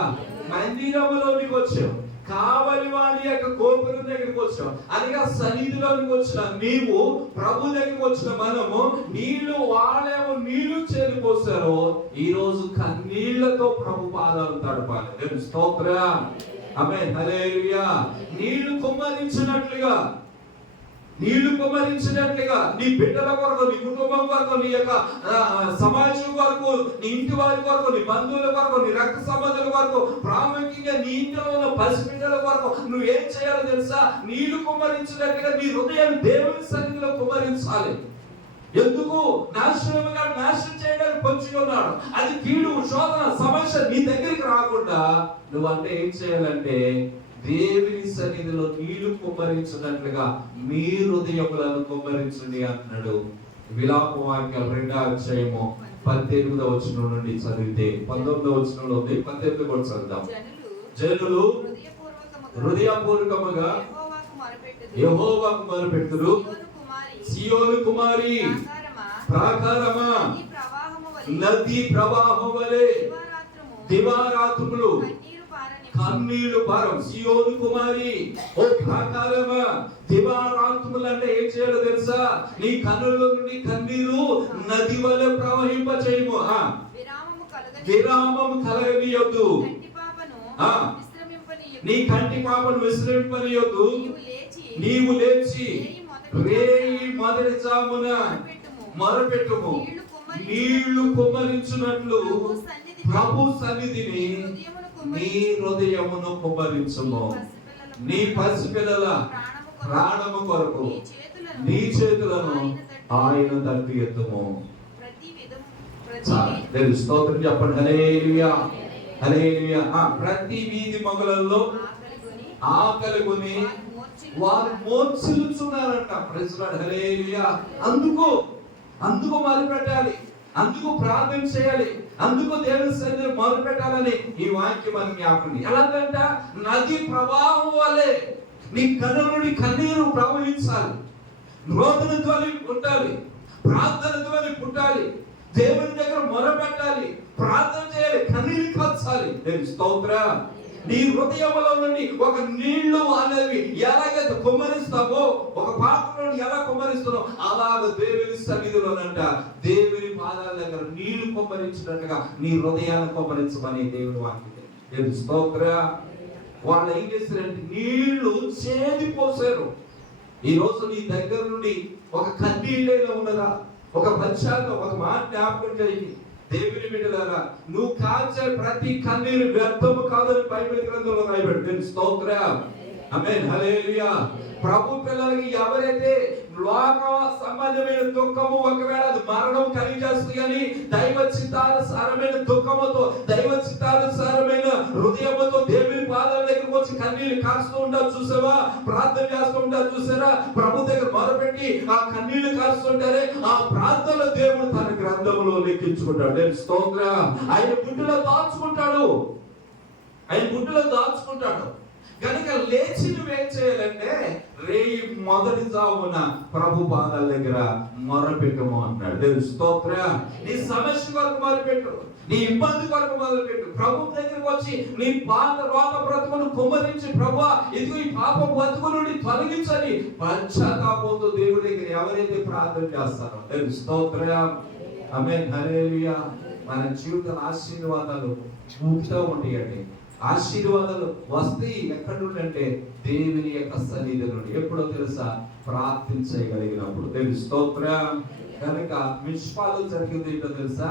మందిరములోనికి వచ్చాం, కావలి వాడి యొక్క గోపురం దగ్గరికి వచ్చాం, అనగా సన్నిధిలోనికి వచ్చిన నీవు, ప్రభు దగ్గరికి వచ్చిన మనము నీళ్లు, వాళ్ళేమో నీళ్లు చేరిపోసారు. ఈ రోజు కన్నీళ్లతో ప్రభు పాదాలు తడపాలి. నేను స్తోత్రం. ఆమేన్, హల్లెలూయా. నీళ్లు కుమ్మరించినట్లుగా నీ బిడ్డల కొరకు, నీ కుటుంబం కొరకు, నీ యొక్క సమాజం కొరకు, నీ ఇంటి వారి కొరకు, నీ బంధువుల కొరకు, నీ రక్త సంబంధుల కొరకు, ప్రాముఖ్యంగా నీ ఇంట్లో ఉన్న పసిబిడ్డల కొరకు నువ్వు ఏం చేయాలో తెలుసా? నీళ్లు కుమ్మరించినట్లుగా నీ హృదయాన్ని దేవుని సన్నిధిలో కుమ్మరించాలి. ఎందుకు? నాశనం చేయడానికి పొంచి ఉన్నాడు. అది కీడు, శోధన, సమస్య నీ దగ్గరికి రాకుండా నువ్వు అంటే ఏం చేయాలంటే దేవుని సన్నిధిలో నీళ్లు కుమ్మరించినట్లుగా మీ హృదయములను కుమ్మరించండి అన్నాడు. విలాప వాక్యాలు 2వ అధ్యాయము 18వ వచనం నుండి చదివితే 19వ వచనంలో ఉంది, 18 కూడా చదువుదాం. జనులు హృదయపూర్వకముగా యెహోవాకు మొరపెట్టుదురు. సియోను కుమారి ప్రాకారమా, నది ప్రవాహము వలె దివారాత్రములు కన్నీళ్లు పారం. సియోను కుమారి, ఓ ప్రాకారమా, దివారాత్రములు అంటే ఏం చేయాలో తెలుసా? నీ కన్నుల నుండి కన్నీరు నది వలె ప్రవహింప చేయము. విరామము కలగనీయొద్దు. నీ కంటి పాపను విశ్రమింపనీయొద్దు. నీవు లేచి రేయి మొదటి జామున మొరపెట్టుము. నీళ్లు కుమ్మరించున్నట్లు ప్రభు సన్నిధిని నీ హృదయమును కుమ్మరించుము. నీ పసిపిల్లల ప్రాణము కొరకు నీ చేతులను ఆయన తట్టు ఎత్తుము. స్తోత్రం చెప్పండి. హల్లెలూయా, హల్లెలూయా. ప్రతి వీధి మొగలలో ఆకలి కొని వారు మోర్చిల్లుచున్నారంట. ప్రైజ్ లార్డ్, హల్లెలూయా. అందుకు మొదలు పెట్టాలి, అందుకు ప్రార్థన చేయాలి, అందుకు దేవుని సన్నిధిలో మొదలు పెట్టాలని ఈ వాక్యం మనకి జ్ఞాపకం. ఎలాగంట? నది ప్రవాహం వలె నీ కన్నుల నుండి కన్నీరు ప్రవహించాలి, రోదన ధ్వని ఉండాలి, ప్రార్థన ధ్వని పుట్టాలి, దేవుని దగ్గర మొరపెట్టాలి, ప్రార్థన చేయాలి, కన్నీరు కాచాలి. స్తోత్రం. నీ హృదయంలో నుండి ఒక నీళ్లు అనేవి ఎలాగైతే కుమ్మరిస్తామో, ఒక పాత్రలో ఎలా కుమ్మరిస్తామో అలాగ దేవుని సన్నిధిలోనంట దేవుని పాదాల దగ్గర నీళ్లు కుమ్మరించినట్టుగా నీ హృదయాన్ని కుమ్మరించమని దేవుని వాక్యం. స్తోత్రం. వాళ్ళు ఏం చేశారంటే నీళ్లు చేదిపోసారు. ఈ రోజు నీ దగ్గర నుండి ఒక కన్నీళ్ళైనా ఉన్నదా? ఒక పశ్చాత్తాపం, ఒక మాట జ్ఞాపకం చేయి. దేవుని బిడ్డలారా, నువ్వు కాల్చే ప్రతి కన్నీరు వ్యర్థము కాదని బైబిల్ గ్రంథంలో రాయబడింది. స్తోత్రం. ఆమేన్, హల్లెలూయా. ప్రభు పిల్లలకి ఎవరైతే లోక సంబంధమైన దుఃఖము, ఒకవేళ అది మరణం కలిగేస్తుంది, కానీ దైవ చిత్తానుసారమైన దుఃఖముతో, దైవ చిత్తానుసారమైన హృదయముతో దేవుని పాదాల దగ్గరకు వచ్చి కన్నీళ్లు కారుస్తూ ఉంటారు చూసావా, ప్రార్థన చేస్తూ ఉంటారు చూసారా, ప్రభు దగ్గర మొదలుపెట్టి ఆ కన్నీళ్లు కారుస్తుంటారే, ఆ ప్రార్థనలో దేవుడు తన గ్రంథములో లెక్కించుకుంటాడు. స్తోత్రం. ఆయన గుడ్డులో దాచుకుంటాడు, ఆయన గుడ్డులో దాచుకుంటాడు. కనుక లేచి నువ్వేం చేయాలంటే, రేయి మొదటి జామున ప్రభు పాదాల దగ్గర మొరపెట్టము అంటాడు. దేవుని స్తోత్రం. నీ సమస్య కొరకు మొదలుపెట్టు, నీ ఇబ్బంది కొరకు మొదలుపెట్టు. ప్రభు దగ్గరకు వచ్చి నీ పాత రోగ బ్రతుకును కుమ్మరించి, ప్రభువా ఇదిగో ఈ పాప బతుకు నుండి తొలగించని పశ్చాత్తాపంతో దేవుడి దగ్గర ఎవరైతే ప్రార్థన చేస్తారో, దేవుని స్తోత్రం. ఆమేన్, హల్లెలూయా. మన జీవితాల ఆశీర్వాదాలు చూపుతూ ఉంటాయండి. ఆశీర్వాదాలు వస్తాయి ఎక్కడి నుండి అంటే దేవుని యొక్క సన్నిధి నుండి. ఎప్పుడో తెలుసా, ప్రార్థించగలిగినప్పుడు. దేవుని స్తోత్రం. కనుక మిష్పాలో జరిగింది ఏంటో తెలుసా,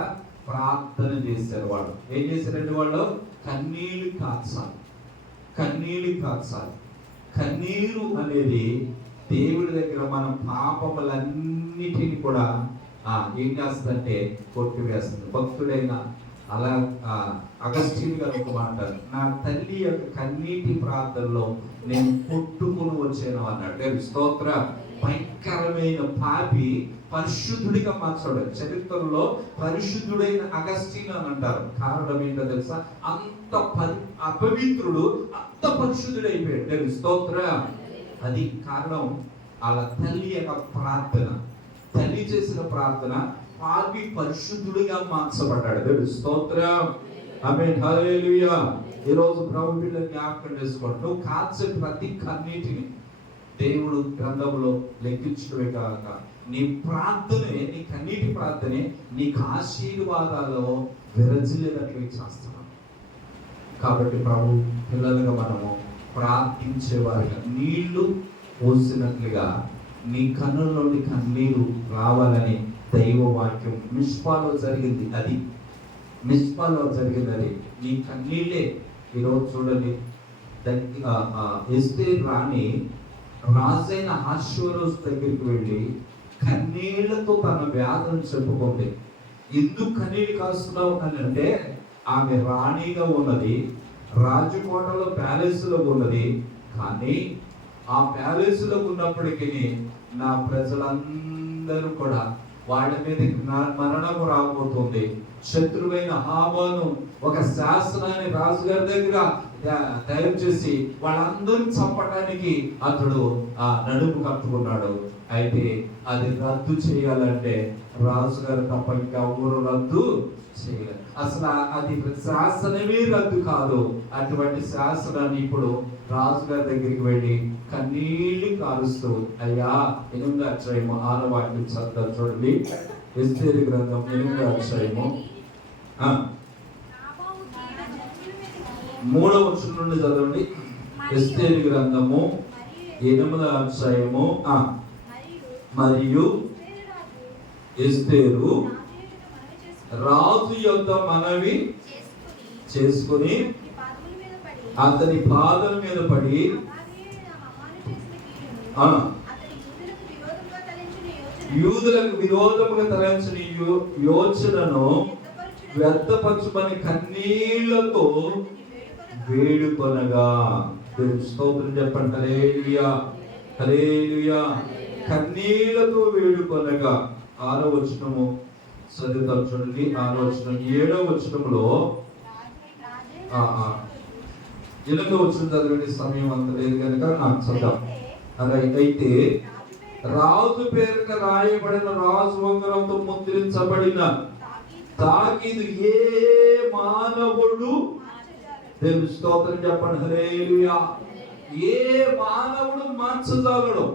ప్రార్థన చేశారు వాళ్ళు. ఏం చేశారంటే వాళ్ళు కన్నీళ్లు కార్చాలి, కన్నీళ్లు కార్చాలి. కన్నీరు అనేది దేవుడి దగ్గర మన పాపములన్నిటిని కూడా ఏం చేస్తుందంటే కొట్టివేస్తుంది. భక్తుడైన అలా అగస్టిన్ గారు ఒక మాట, నా తల్లి యొక్క కన్నీటి ప్రార్థనలో నేను కొట్టుకుని వచ్చాను అన్నాడు. స్తోత్ర. భయంకరమైన పాపి పరిశుద్ధుడిగా మార్చాడు. చరిత్రలో పరిశుద్ధుడైన అగస్టిన్ అని అంటారు. కారణం ఏంటో తెలుసా, అంత అపవిత్రుడు అంత పరిశుద్ధుడు అయిపోయాడు. స్తోత్ర. అది కారణం వాళ్ళ తల్లి యొక్క ప్రార్థన. తల్లి చేసిన ప్రార్థన పాపి పరిశుద్ధుడిగా మార్చబడ్డాడు. దేవుని స్తోత్రం. ఆమేన్, హల్లెలూయా. ఈ రోజు ప్రభు బిడ్డలను జ్ఞాపకం చేసుకోండి. నువ్వు కాచే ప్రతి కన్నీటిని దేవుడు గ్రంథంలో లెక్కించడమే కాక నీ ప్రార్థనే, నీ కన్నీటి ప్రార్థనే నీకు ఆశీర్వాదాల్లో విరజిల్లేటట్లు చేస్తున్నాం. కాబట్టి ప్రభు పిల్లలుగా మనము ప్రార్థించేవారిగా నీళ్లు పోసినట్లుగా నీ కన్నుల నుండి కన్నీరు రావాలని దైవ వాక్యం మిష్పాలో జరిగింది. అది మిష్పాలో జరిగింది. అది నీ కన్నీళ్ళే. ఈరోజు చూడండి, ఎస్తేరు రాణి రాజైన అహష్వేరోషు దగ్గరికి వెళ్ళి కన్నీళ్లతో తన వ్యాధులను చెప్పుకుంది. ఎందుకు కన్నీళ్ళు కాస్తున్నావు అని అంటే, ఆమె రాణిగా ఉన్నది, రాజకోటలో ప్యాలెస్లో ఉన్నది. కానీ ఆ ప్యాలెస్లో ఉన్నప్పటికీ నా ప్రజలందరూ కూడా వాళ్ళ మీద మరణము రాబోతుంది. శత్రువైన హామాను ఒక శాసనాన్ని రాజుగారి దగ్గర తయారు చేసి వాళ్ళందరినీ చంపడానికి అతడు నడుము కట్టుకున్నాడు. అయితే అది రద్దు చేయాలంటే రాజుగారు తప్ప ఇంకెవరు రద్దు చేయలేదు. అసలు అది శాసనమే రద్దు కాదు. అటువంటి శాసనాన్ని ఇప్పుడు రాజుగారి దగ్గరికి వెళ్ళి కన్నీళ్లు కారుస్తూ, అయ్యా 8వ అధ్యాయము 6వ వాక్యం చదువుతారు చూడండి. ఎస్తేరు గ్రంథం 8వ అధ్యాయము 3వ వచనం నుండి చదవండి. ఎస్తేరు గ్రంథము 8వ అధ్యాయము. మరియు ఎస్తేరు రాజు యొద్ద మనవి చేసుకుని అతని పాదల మీద పడి యూదులకు విరోధముగా తలంచిన యోచనను వ్యర్థపరచుమని కన్నీళ్లతో వేడుకొనగా. స్తోత్రం చెప్పండి. హల్లెలూయా, హల్లెలూయా. కన్నీళ్లతో వేడుకొనగా. 6వ వచనము చదువుతాం చూడండి. 6వ వచనం. 7వ వచనంలో 8వ వచనం చదవండి. సమయం అంత లేదు కనుక నాకు చదువు. అయితే రాజు పేరుక రాయబడిన రాజు ఉంగరంతో ముద్రించబడిన తాకీదు ఏ మానవుడు, దేవుని స్తోత్రం చెప్పండి. హల్లెలూయా. ఏ మానవుడు మార్చగలడు?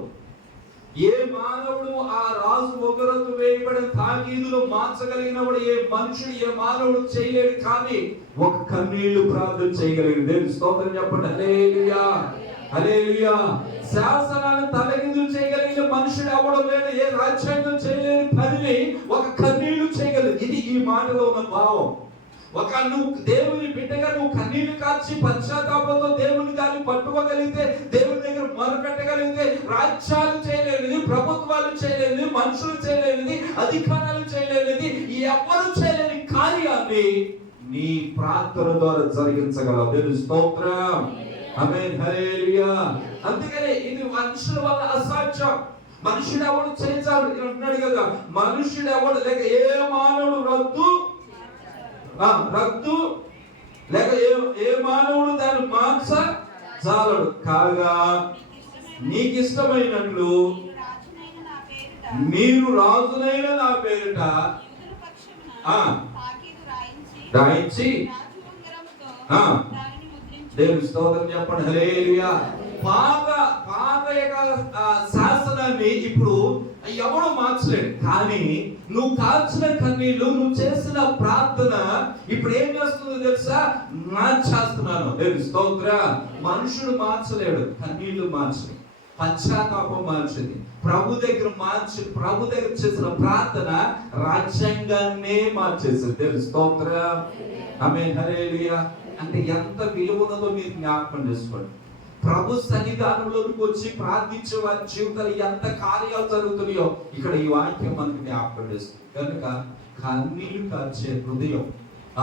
ఏ మానవుడు ఆ రాజు ఒకరోజు వేయబడిన తాకీదులో మార్చగలిగినప్పుడు ఏ మనుషుడు, ఏ మానవుడు చేయలేడు. కానీ ఒక కన్నీళ్లు ప్రార్థన చేయగలిగింది. దేవుని స్తోత్రం చెప్పండి. హల్లెలూయా, హల్లెలూయా. శాసనాన్ని తలకిందులు చేయగలిగిన మనుషుడు అవ్వడం లేదు. ఏ రాజ్యాంగం చేయలేని పనిని ఒక కన్నీళ్లు చేయగలదు. ఇది ఈ మాటలో ఉన్న భావం. ఒక నువ్వు దేవుని బిడ్డగా నువ్వు కన్నీళ్లు కార్చి పశ్చాత్తాపంతో దేవుని దాన్ని పట్టుకోగలిగితే, దేవుని దగ్గర మొదలుపెట్టగలిగితే, రాజ్యాలు చేయలేనిది, ప్రభుత్వాలు చేయలేనిది, మనుషులు చేయలేనిది, అధికారాలు చేయలేనిది, ఎవరు చేయలేని కార్యాన్ని నీ ప్రార్థన ద్వారా జరిగించగలవు. దేవుని స్తోత్రం. ఆమేన్, హల్లెలూయా. అందుకనే ఇది మనుషుల వల్ల అసాధ్యం. మనుషుడు ఎవడు చేయించాడు అంటున్నాడు కదా, మనుషుడు ఎవడు లేక ఏ మానవుడు రద్దు లేక ఏ మానవుడు దాన్ని మార్చ చాలడు. కాగా నీకు ఇష్టమైనట్లు మీరు రాజునైన నా పేరిట రాయించి దేవుని స్తోత్రం చెప్పండి. హల్లెలూయా. పాత శాసనాన్ని ఇప్పుడు ఎవడు మార్చలేడు. కానీ నువ్వు కాల్చిన కన్నీళ్లు, నువ్వు చేసిన ప్రార్థన ఇప్పుడు ఏం చేస్తుందో తెలుసా? మార్చేస్తున్నాను. దేవుని స్తోత్రం. మనుషుడు మార్చలేడు, కన్నీళ్లు మార్చలేడు, పశ్చాత్తాపం మార్చింది. ప్రభు దగ్గర చేసిన ప్రార్థన రాజ్యాంగాన్నే మార్చేసింది. దేవుని స్తోత్రం. ఆమేన్, హల్లెలూయా. అంటే ఎంత విలువ ఉన్నదో మీరు జ్ఞాపకం చేసుకోండి. ప్రభు సన్నిధానంలోకి వచ్చి ప్రార్థించే వారి జీవితాలు ఎంత కార్యాలు జరుగుతున్నాయో ఇక్కడ ఈ వాక్యం మనకు జ్ఞాపకం చేస్తుంది. కనుక కన్నీళ్లు కార్చే హృదయం, ఆ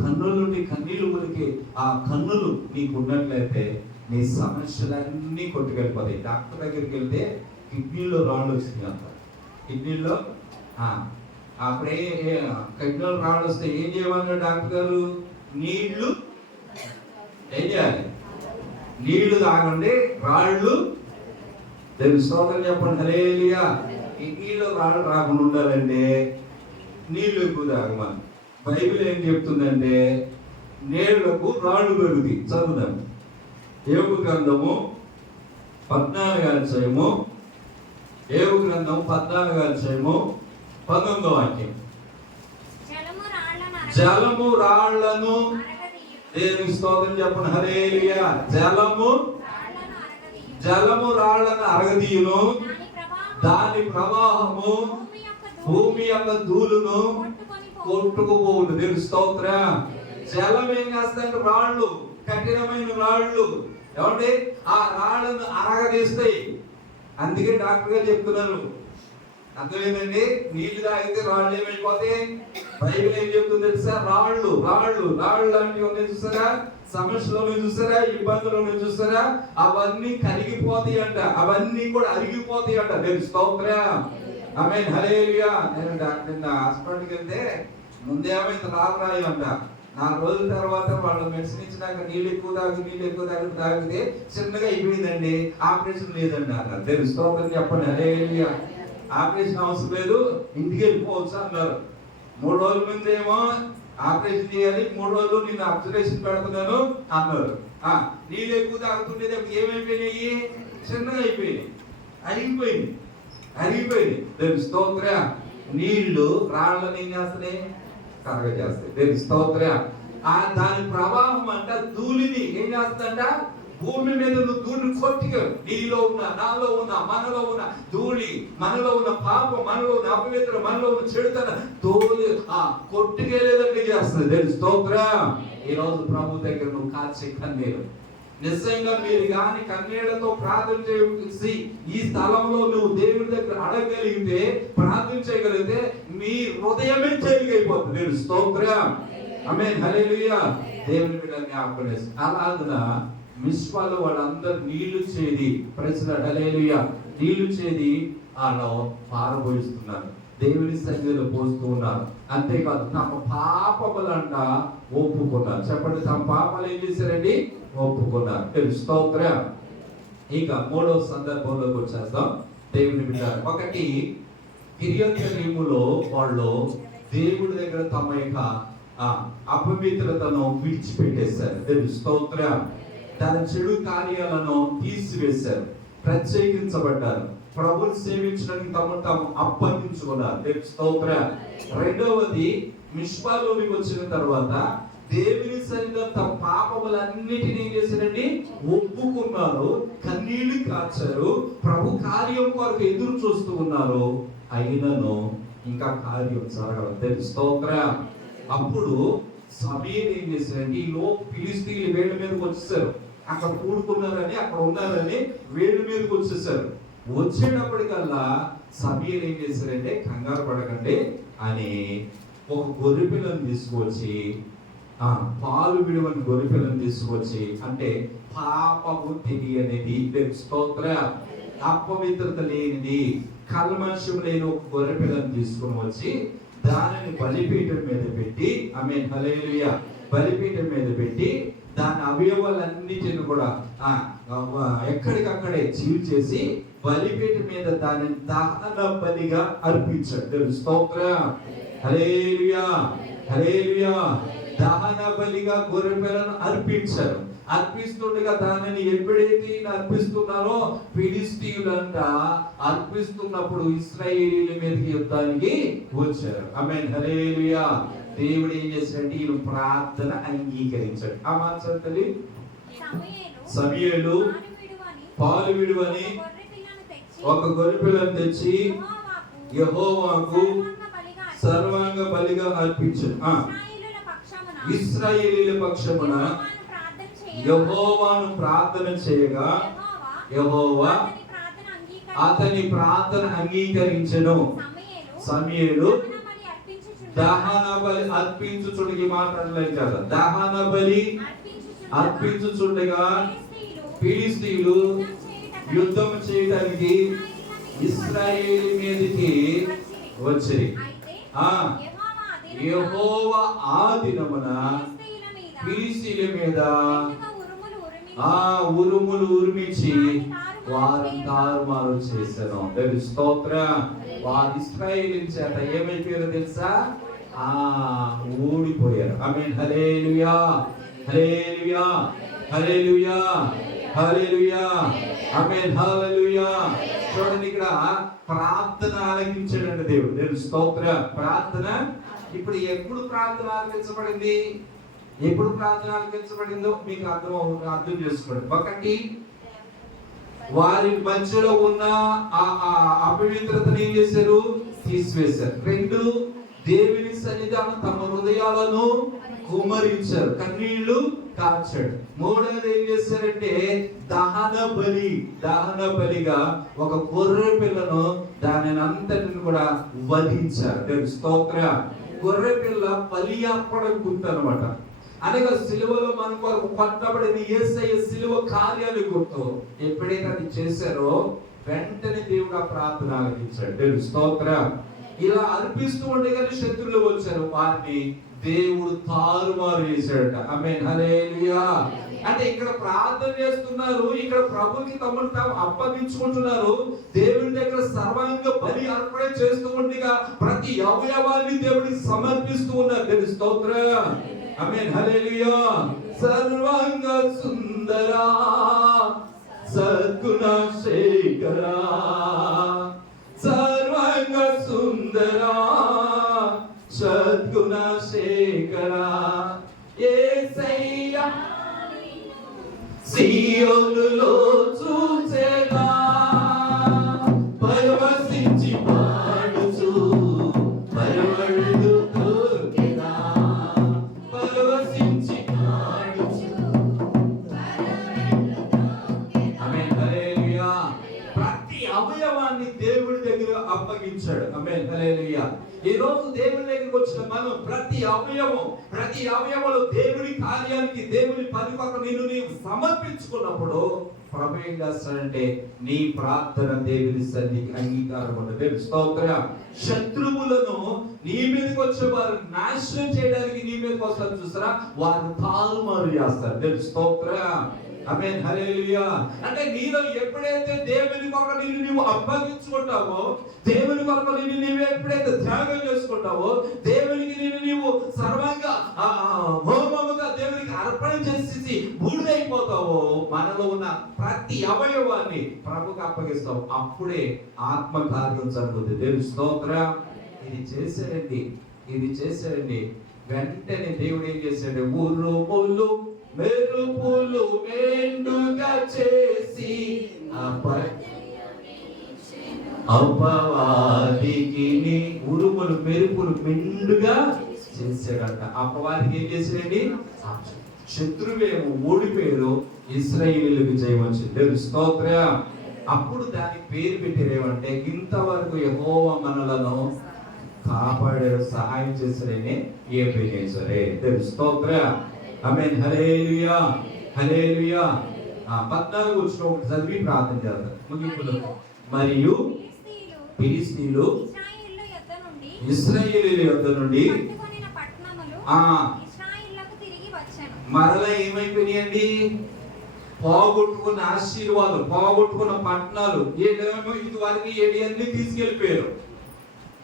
కన్నుల నుండి కన్నీళ్లు ఉనికి ఆ కన్నులు నీకు ఉన్నట్లయితే నీ సమస్యలన్నీ కొట్టుకెళ్ళిపోతాయి. డాక్టర్ దగ్గరికి వెళ్తే కిడ్నీలో రాళ్ళు వచ్చింది అంట. కిడ్నీలో అప్పుడే కిడ్నీలో రాళ్ళు వస్తే ఏం చేయమన్నారు డాక్టర్ గారు? నీళ్లు ఏం చేయాలి? నీళ్లు తాగండి, రాళ్ళు. దేవుని స్తోత్రం చెప్పండి. హల్లెలూయా. ఈ నీళ్ళు రాళ్ళు రాకుండా ఉండాలంటే నీళ్లు ఎక్కువ తాగమని. బైబిల్ ఏం చెప్తుందంటే నీళ్లకు రాళ్ళు పెరుగుతాయి. చదువుదాం. యోబు గ్రంథము 14వ అధ్యాయము, యోబు గ్రంథం 14వ అధ్యాయము 19వ వాక్యం. జలము రాళ్లను, దేవుని స్తోత్రం చెప్పండి. హల్లెలూయా. జలము రాళ్లను అరగదీయును, దాని ప్రవాహము భూమి యొక్క ధూళును కొట్టుకుపోవును. దేవుని స్తోత్రం. జలం ఏం చేస్తాయంటే రాళ్ళు, కఠినమైన రాళ్ళు ఏమంటే ఆ రాళ్లను అరగదీస్తాయి. అందుకే డాక్టర్ గారు చెప్తున్నారు, అర్థమైందండి? నీళ్లు తాగితే రాళ్ళు ఏమైపోతాయి? బైబిల్ ఏం చెప్తుంది తెలుసా? రాళ్ళు రాళ్ళు రాళ్ళు లాంటివి ఉన్నాయి చూసారా? సమస్యలు చూసారా? ఇబ్బందులు చూసారా? అవన్నీ కరిగిపోతాయి అంట, అవన్నీ కూడా అరిగిపోతాయి అంట. దేవుని స్తోత్రం. ఆమేన్, హల్లెలూయా. నేను నిన్న హాస్పిటల్కి వెళ్తే ముందేమైంది రాయి అంట. 4 రోజుల తర్వాత వాళ్ళు మెడిసిన్ ఇచ్చినాక నీళ్ళు ఎక్కువ తాగితే చిన్నగా అయిపోయిందండి, ఆపరేషన్ లేదండి అన్నారు. దేవుని స్తోత్రం చెప్పండి. హల్లెలూయా. ఆపరేషన్ అవసరం లేదు, ఇంటికి వెళ్ళిపోవచ్చు అన్నారు. 3 రోజుల ముందు ఏమో ఆపరేషన్ చేయాలి, 3 రోజులు నేను అబ్జర్వేషన్ పెడుతున్నాను అన్నారు. నీళ్ళు ఎక్కువ తాగుతుంటే ఏమైపోయినాయి? చిన్నగా అయిపోయినాయి, అరిగిపోయింది. దేవుని స్తోత్రం. నీళ్లు రాళ్ళని ఏం చేస్తున్నాయి? కరగజేస్తాయి. దేవుని స్తోత్రం. దాని ప్రభావం అంట ధూళిని ఏం చేస్తుందంట? భూమి మీద ధూళి కొట్టిగా నీలో ఉన్న, నాలో ఉన్న, మనలో ఉన్న ధూళి, మనలో ఉన్న పాపం, మనలో ఉన్న అపవిత్ర, మనలో ఉన్న చెడుతన ధూళి కొట్టుకెళ్ళేదండి చేస్తుంది. దేవుని స్తోత్రం. ఈ రోజు ప్రభు దగ్గర నువ్వు కాచే కన్నీరు, నిజంగా మీరు కానీ కన్నీళ్లతో ప్రార్థన చేసి ఈ స్థలంలో నువ్వు దేవుని దగ్గర అడగగలిగితే, ప్రార్థన చేయగలిగితే మీ హృదయమే తేలికైపోతుంది. దేవుని స్తోత్రం. ఆమేన్, హల్లెలూయా. దేవుని బిడ్డ జ్ఞాపకం చేసి అలాగన మిస్పాలో వాళ్ళందరూ నీళ్లు చేది, ప్రజలు హల్లెలూయా, నీళ్లు చేది వాళ్ళు పారబోయిస్తున్నారు, దేవుని సన్నిధిలో పోస్తూ ఉన్నారు. అంతేకాదు తమ పాపములంట ఒప్పుకున్నారు. చెప్పండి, తమ పాపాలు ఏం చేశారండి? ఒప్పుకున్నారు. స్తోత్రం. ఇక 3వ సందర్భంలోకి వచ్చేస్తాం. దేవుని బిడ్డ ఒకటి, కిరియత్యరీములో వాళ్ళు దేవుడి దగ్గర తమ యొక్క అపవిత్రతను విడిచిపెట్టేశారు. దేవుని స్తోత్రం. తన చెడు కార్యాలను తీసివేశారు, ప్రత్యేకించబడ్డారు, ప్రభుని సేవించడానికి తాము అప్పగించుకున్నారు. దేవుని స్తోత్రం. రెండవది, మిష్పాలోనికి వచ్చిన తర్వాత దేవుని సన్నిధిలో తమ పాపములన్నిటినీ ఏం చేశారండి? ఒప్పుకున్నారు, కన్నీళ్లు కార్చారు, ప్రభు కార్యం కొరకు ఎదురు చూస్తూ ఉన్నారు. అయినను ఇంకా కార్యం జరగలేదు. దేవుని స్తోత్రం. అప్పుడు సమీర్ ఏం చేశారంటే ఈ ఫిలిస్తీన్లు వేళ్ళ మీదకి వచ్చేసారు. అక్కడ కూడుకున్నారని, అక్కడ ఉన్నారని వేళ్ళ మీదకి వచ్చేసారు. వచ్చేటప్పటికల్లా సమీర్ ఏం చేశారంటే కంగారు పడకండి అని ఒక గొర్రె పిల్లను తీసుకొచ్చి, పాలు విడువని గొర్రె పిల్లను తీసుకొచ్చి, అంటే పాపము తెలియనిది, స్తోత్ర, అపవిత్రత లేనిది, కల్మషం లేని ఒక గొర్రె పిల్లను తీసుకుని వచ్చి దానిని బలిపీఠం మీద పెట్టి, ఆమేన్ హల్లెలూయా, బలిపీఠం మీద పెట్టి దాని అవయవాలన్నిటిని కూడా ఎక్కడికక్కడే చీల్చేసి బలిపీఠం మీద దానిని దహన బలిగా అర్పించాడు. స్తోత్రం, హల్లెలూయా, హల్లెలూయా. దహన బలిగా గొర్రె పిల్లను అర్పించారు. అర్పిస్తుండగా దానిని ఎప్పుడైతే అర్పిస్తున్నారో ఫిలిస్తీయులంట అర్పిస్తున్నప్పుడు ఇశ్రాయేలీల మీదకి యుద్ధానికి వచ్చారు. ఆమేన్ హల్లెలూయా. దేవుడు ఏం చేశాడంటే ఈ ప్రార్థన అంగీకరించాడు. ఆ మాట చదవండి. సమూయేలు పాలు విడువని ఒక గొర్రె పిల్లను తెచ్చి యెహోవాకు సర్వాంగ బలిగా అర్పించాడు. ఇశ్రాయేలీల పక్షమున యెహోవాను ప్రార్థన చేయగా యెహోవా అతని ప్రార్థన అంగీకరించెను. సమూయేలు దహన బలి అర్పించుచుండగా మాట్లాడలేదు కదా, దహన బలి అర్పించుచుండగా ఫిలిస్తీయులు యుద్ధం చేయడానికి ఇశ్రాయేలు మీదకి వచ్చారు. యెహోవా ఆ దినమున ఫిలిస్తీయుల మీద ఉరుములు ఉరిమించి వారిని తారుమారు చేశాను. స్తోత్రం. వారు ఇశ్రాయేలీయుల చేత ఏమైపోయారో తెలుసా? ఓడిపోయారు. ఆమేన్ హల్లెలూయా, హల్లెలూయా, హల్లెలూయా, హల్లెలూయా, ఆమేన్ హల్లెలూయా. చూడండి, ఇక్కడ ప్రార్థన ఆలకించాడండి దేవుడు. స్తోత్రం. ప్రార్థన ఇప్పుడు ఎప్పుడు ప్రార్థన ఆలకించబడింది? ఎప్పుడు ప్రార్థన ఆలకించబడిందో మీకు అర్థం చేసుకోండి. ఒకటి, వారి మధ్యలో ఉన్న అపవిత్రతను ఏం చేశారు? తీసివేశారు. రెండు, దేవుని సన్నిధానం తమ హృదయాలను కుమ్మరించారు, కన్నీళ్లు కార్చాడు. మూడోది ఏం చేశారంటే దహన బలిగా ఒక గొర్రె పిల్లను దానిని అంతటిని కూడా వధించారు. స్తోత్రం. గొర్రె పిల్ల బలి అర్పణ గుర్తు అనమాట. అనగా సిలువలో మన కొరకు కొట్టబడిన యేసయ్య సిలువ కార్యాలు గుర్తు. ఎప్పుడైతే అది చేశారో వెంటనే దేవుడు ఆ ప్రార్థన ఆలకించాడు. స్తోత్రం. ఇలా అర్పిస్తూ ఉండగానే శత్రువులు వచ్చారు, వారిని దేవుడు తారుమారు చేశాడట. ఆమేన్ హల్లెలూయా. అంటే ఇక్కడ ప్రార్థన చేస్తున్నారు, ఇక్కడ ప్రభుకి తమను తాము అప్పగించుకుంటున్నారు, దేవుని దగ్గర సర్వాంగ బలి అర్పణ చేస్తూ ఉండగా ప్రతి అవయవాన్ని దేవుడికి సమర్పిస్తూ ఉన్నారు. స్తోత్రం. ఆమేన్ హల్లెలూయా. సర్వాంగ సుందరా సద్గుణ శేఖరా, సర్వాంగ సుందరా సద్గుణ శేఖరా, యేసయ్యా సియోనులో చూచెగా పరవశించి పాడుచు పరవళ్ళు తోకెగా, పరవశించి పాడుచు పరవళ్ళు తోకెగా. ఆమేన్ హల్లెలూయా. ప్రతి అవయవాన్ని దేవుడి దగ్గర అప్పగించాడు. ఆమేన్ హల్లెలూయా. ఈ రోజు దేవుని దగ్గరికి వచ్చిన మనం ప్రతి అవయవంలో దేవుని కార్యానికి, దేవుని పని కొరకు నీవు సమర్పించుకున్నప్పుడు ప్రభు ఏం చేస్తాడంటే నీ ప్రార్థన దేవుని సన్నిధికి అంగీకారం ఉంటుంది. స్తోత్రం. శత్రువులను నీ మీదకి వచ్చే వారు నాశనం చేయడానికి నీ మీదకి వస్తారు చూసారా, వారు తారుమారు చేస్తారు. స్తోత్రం. ఆమేన్ హల్లెలూయా. అంటే నీలో ఎప్పుడైతే దేవుని కొరకు నిన్ను నీవు అప్పగించుకుంటావో, దేవుని కొరకు నిన్ను నీవు ఎప్పుడైతే త్యాగం చేసుకుంటావో, దేవునికి నిన్ను నీవు సర్వంగా హోమముగా దేవునికి అర్పణ చేసి బూడిదైపోతావో, మనలో ఉన్న ప్రతి అవయవాన్ని ప్రభుకి అప్పగిస్తావు. అప్పుడే ఆత్మ కార్యం జరుగుతుంది. స్తోత్రం. ఇది చేశాడండి. వెంటనే దేవుడు ఏం చేశాడు? ఉరుములు మెరుపులు మెండుగా చేసి అపవాదికి ఉరుములు మెరుపులు మెండుగా చేశాడంట. అపవాదికి ఏం చేశాడండి? శత్రువేమో ఓడిపోయారు, ఇశ్రాయేలీయులకు జయం వచ్చింది. దేవుని స్తోత్రం. అప్పుడు దానికి పేరు పెట్టారేమంటే, ఇంతవరకు యెహోవా మనలను కాపాడాడు, సహాయం చేశాడని ఎబెనేజరే. దేవుని స్తోత్రం. ఆమేన్. హల్లెలూయా, హల్లెలూయా. 14 వచ్చిన ఒకటి చదివి ప్రార్థన చేద్దాం ముగింపులో. మరియు ఫిలిష్తీయులు ఇశ్రాయేలీయుల యొద్ద నుండి మరలా ఏమైపోయినాయండి? పోగొట్టుకున్న ఆశీర్వాదం, పోగొట్టుకున్న పట్టణాలు, ఏడేమో ఇది వారికి ఏడు అన్ని తీసుకెళ్లిపోయారు.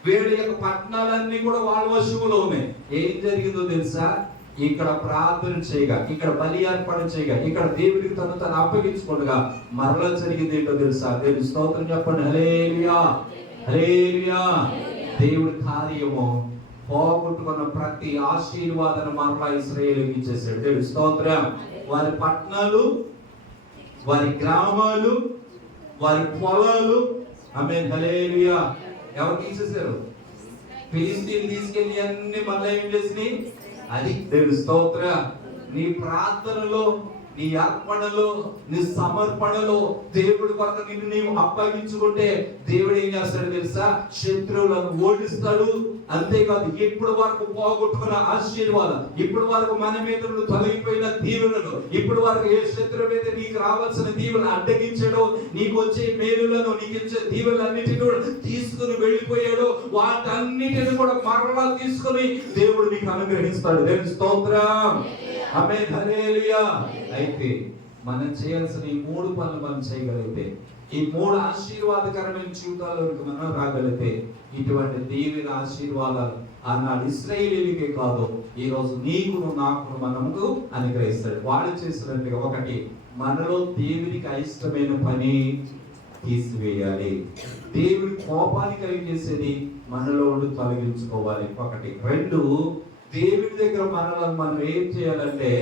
వీడి యొక్క పట్టణాలన్నీ కూడా వాళ్ళ వశంలో ఉన్నాయి. ఏం జరిగిందో తెలుసా? ఇక్కడ ప్రార్థన చేయగా, ఇక్కడ బలి అర్పణ చేయగా, ఇక్కడ దేవుడికి తను అప్పగించుకోగా మరలా జరిగింది ఏంటో తెలుసా? దేవుడి స్తోత్రం చెప్పండి. హల్లెలూయా, హల్లెలూయా. దేవుడి కార్యము పోగొట్టుకున్న ప్రతి ఆశీర్వాదాన్ని మరలా ఇశ్రాయేలుకి ఇచ్చేసాడు. దేవుడి స్తోత్రం. వారి పట్టణాలు, వారి గ్రామాలు, వారి పొలాలు, ఆమేన్, హల్లెలూయా, ఎవరు తీసేశారు? ఫిలిష్తీయులు తీసుకెళ్లి అన్ని మళ్ళీ ఏం చేసినాయి? అది దేవుడి స్తోత్రం. నీ ప్రార్థనలో, నీ అర్పణలో, నీ సమర్పణలో దేవుడి కొరకు నిన్ను నీవు అప్పగించుకుంటే దేవుడు ఏం చేస్తాడు తెలుసా? శత్రువులను ఓడిస్తాడు. అంతేకాదు, ఇప్పుడు వరకు పోగొట్టుకున్న ఆశీర్వాదం, ఇప్పుడు వరకు మన మీద తొలగిపోయిన దీవెనలు, ఇప్పుడు వరకు ఏ శత్రువు మీద నీకు రావాల్సిన దీవెనలు అడ్డగించాడో, నీకు వచ్చే మేలులను, నీకు ఇచ్చే దీవెనలన్నిటిని కూడా తీసుకుని వెళ్ళిపోయాడో, వాటన్నిటిని కూడా మరలా తీసుకుని దేవుడు నీకు అనుగ్రహిస్తాడు. దేవుని స్తోత్రం. ఆమేన్, హల్లెలూయా. అయితే మనం చేయాల్సిన ఈ 3 పనులు మనం చేయగలిగితే, ఈ 3 ఆశీర్వాదకరమైన జీవితాల్లోకి మనం రాగలిగితే, ఇటువంటి దీవెన ఆశీర్వాదాలు ఆనాడు ఇశ్రాయేలీయులకే కాదు, ఈ రోజు నీకును నాకును మనకు అనుగ్రహిస్తాడు. వాళ్ళు చేసినట్టుగా, ఒకటి, మనలో దేవునికి అయిష్టమైన పని తీసివేయాలి. దేవుడి కోపాన్ని కలిగజేసేది మనలో ఉండి తొలగించుకోవాలి. ఒకటి. 2, దేవుడి దగ్గర మనల్ని మనం ఏం చేయాలంటే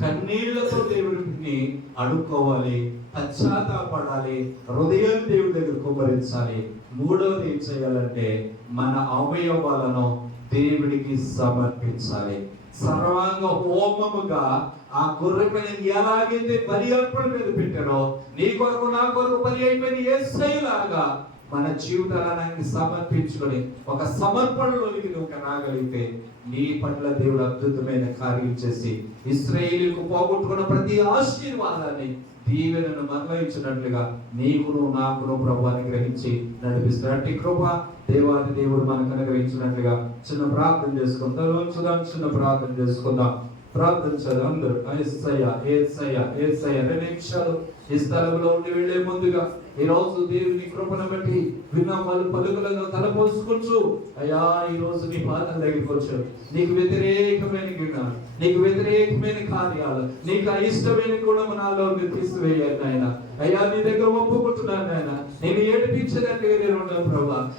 కన్నీళ్లతో దేవుడిని అడుక్కోవాలి, పశ్చాత్తాపడాలి, హృదయాన్ని దేవుడి దగ్గర కుమ్మరించాలి. 3వది ఏం చేయాలంటే మన అవయవాలను దేవుడికి సమర్పించాలి. సర్వాంగ హోమముగా ఆ గొర్రె పైన ఎలాగైతే బలి అర్పణ మీద పెట్టారో, నీ కొరకు నా కొరకు బలి అయిపోయిన యేసయ్యలాగా మన జీవితాలను సమర్పించుకొని ఒక సమర్పణలోనికి నువ్వు రాగలిగితే నీ పట్ల దేవుడు అద్భుతమైన కార్యం చేసి ఇశ్రాయేలుకు పోగొట్టుకున్న ప్రతి ఆశీర్వాదాన్ని, దీవెనను మరలించినట్లుగా నీకును నాకును ప్రభు అనుగ్రహించి నడిపిస్తున్నట్టు కృప దేవాది దేవుడు మనకు అనుగ్రహించినట్లుగా చిన్న ప్రార్థన చేసుకుందాం. చిన్న ప్రార్థన చేసుకుందాం. ప్రార్థించాలి అందరూ. యేసయ్యా, యేసయ్యా, యేసయ్యా. 2 నిమిషాలు ఈ స్థలంలో ఉండి వెళ్లే ముందుగా ఈ రోజు దేవుని కృపను బట్టి విన్న వాళ్ళు పలుకులను తలపోసుకొచ్చు. అయ్యా, ఈ రోజు నీ పాదాల దగ్గరికి వచ్చారు. నీకు వ్యతిరేకమైన జ్ఞానం, నీకు వ్యతిరేకమైన కార్యాలు, నీకు అయిష్టమైన గుణము నాలో తీసివేయాలి నాయన. అయ్యా, నీ దగ్గర ఒప్పుకుంటున్నాను నాయన. నేను ఏడిపించడానికి నేను ఉన్నాను ప్రభా.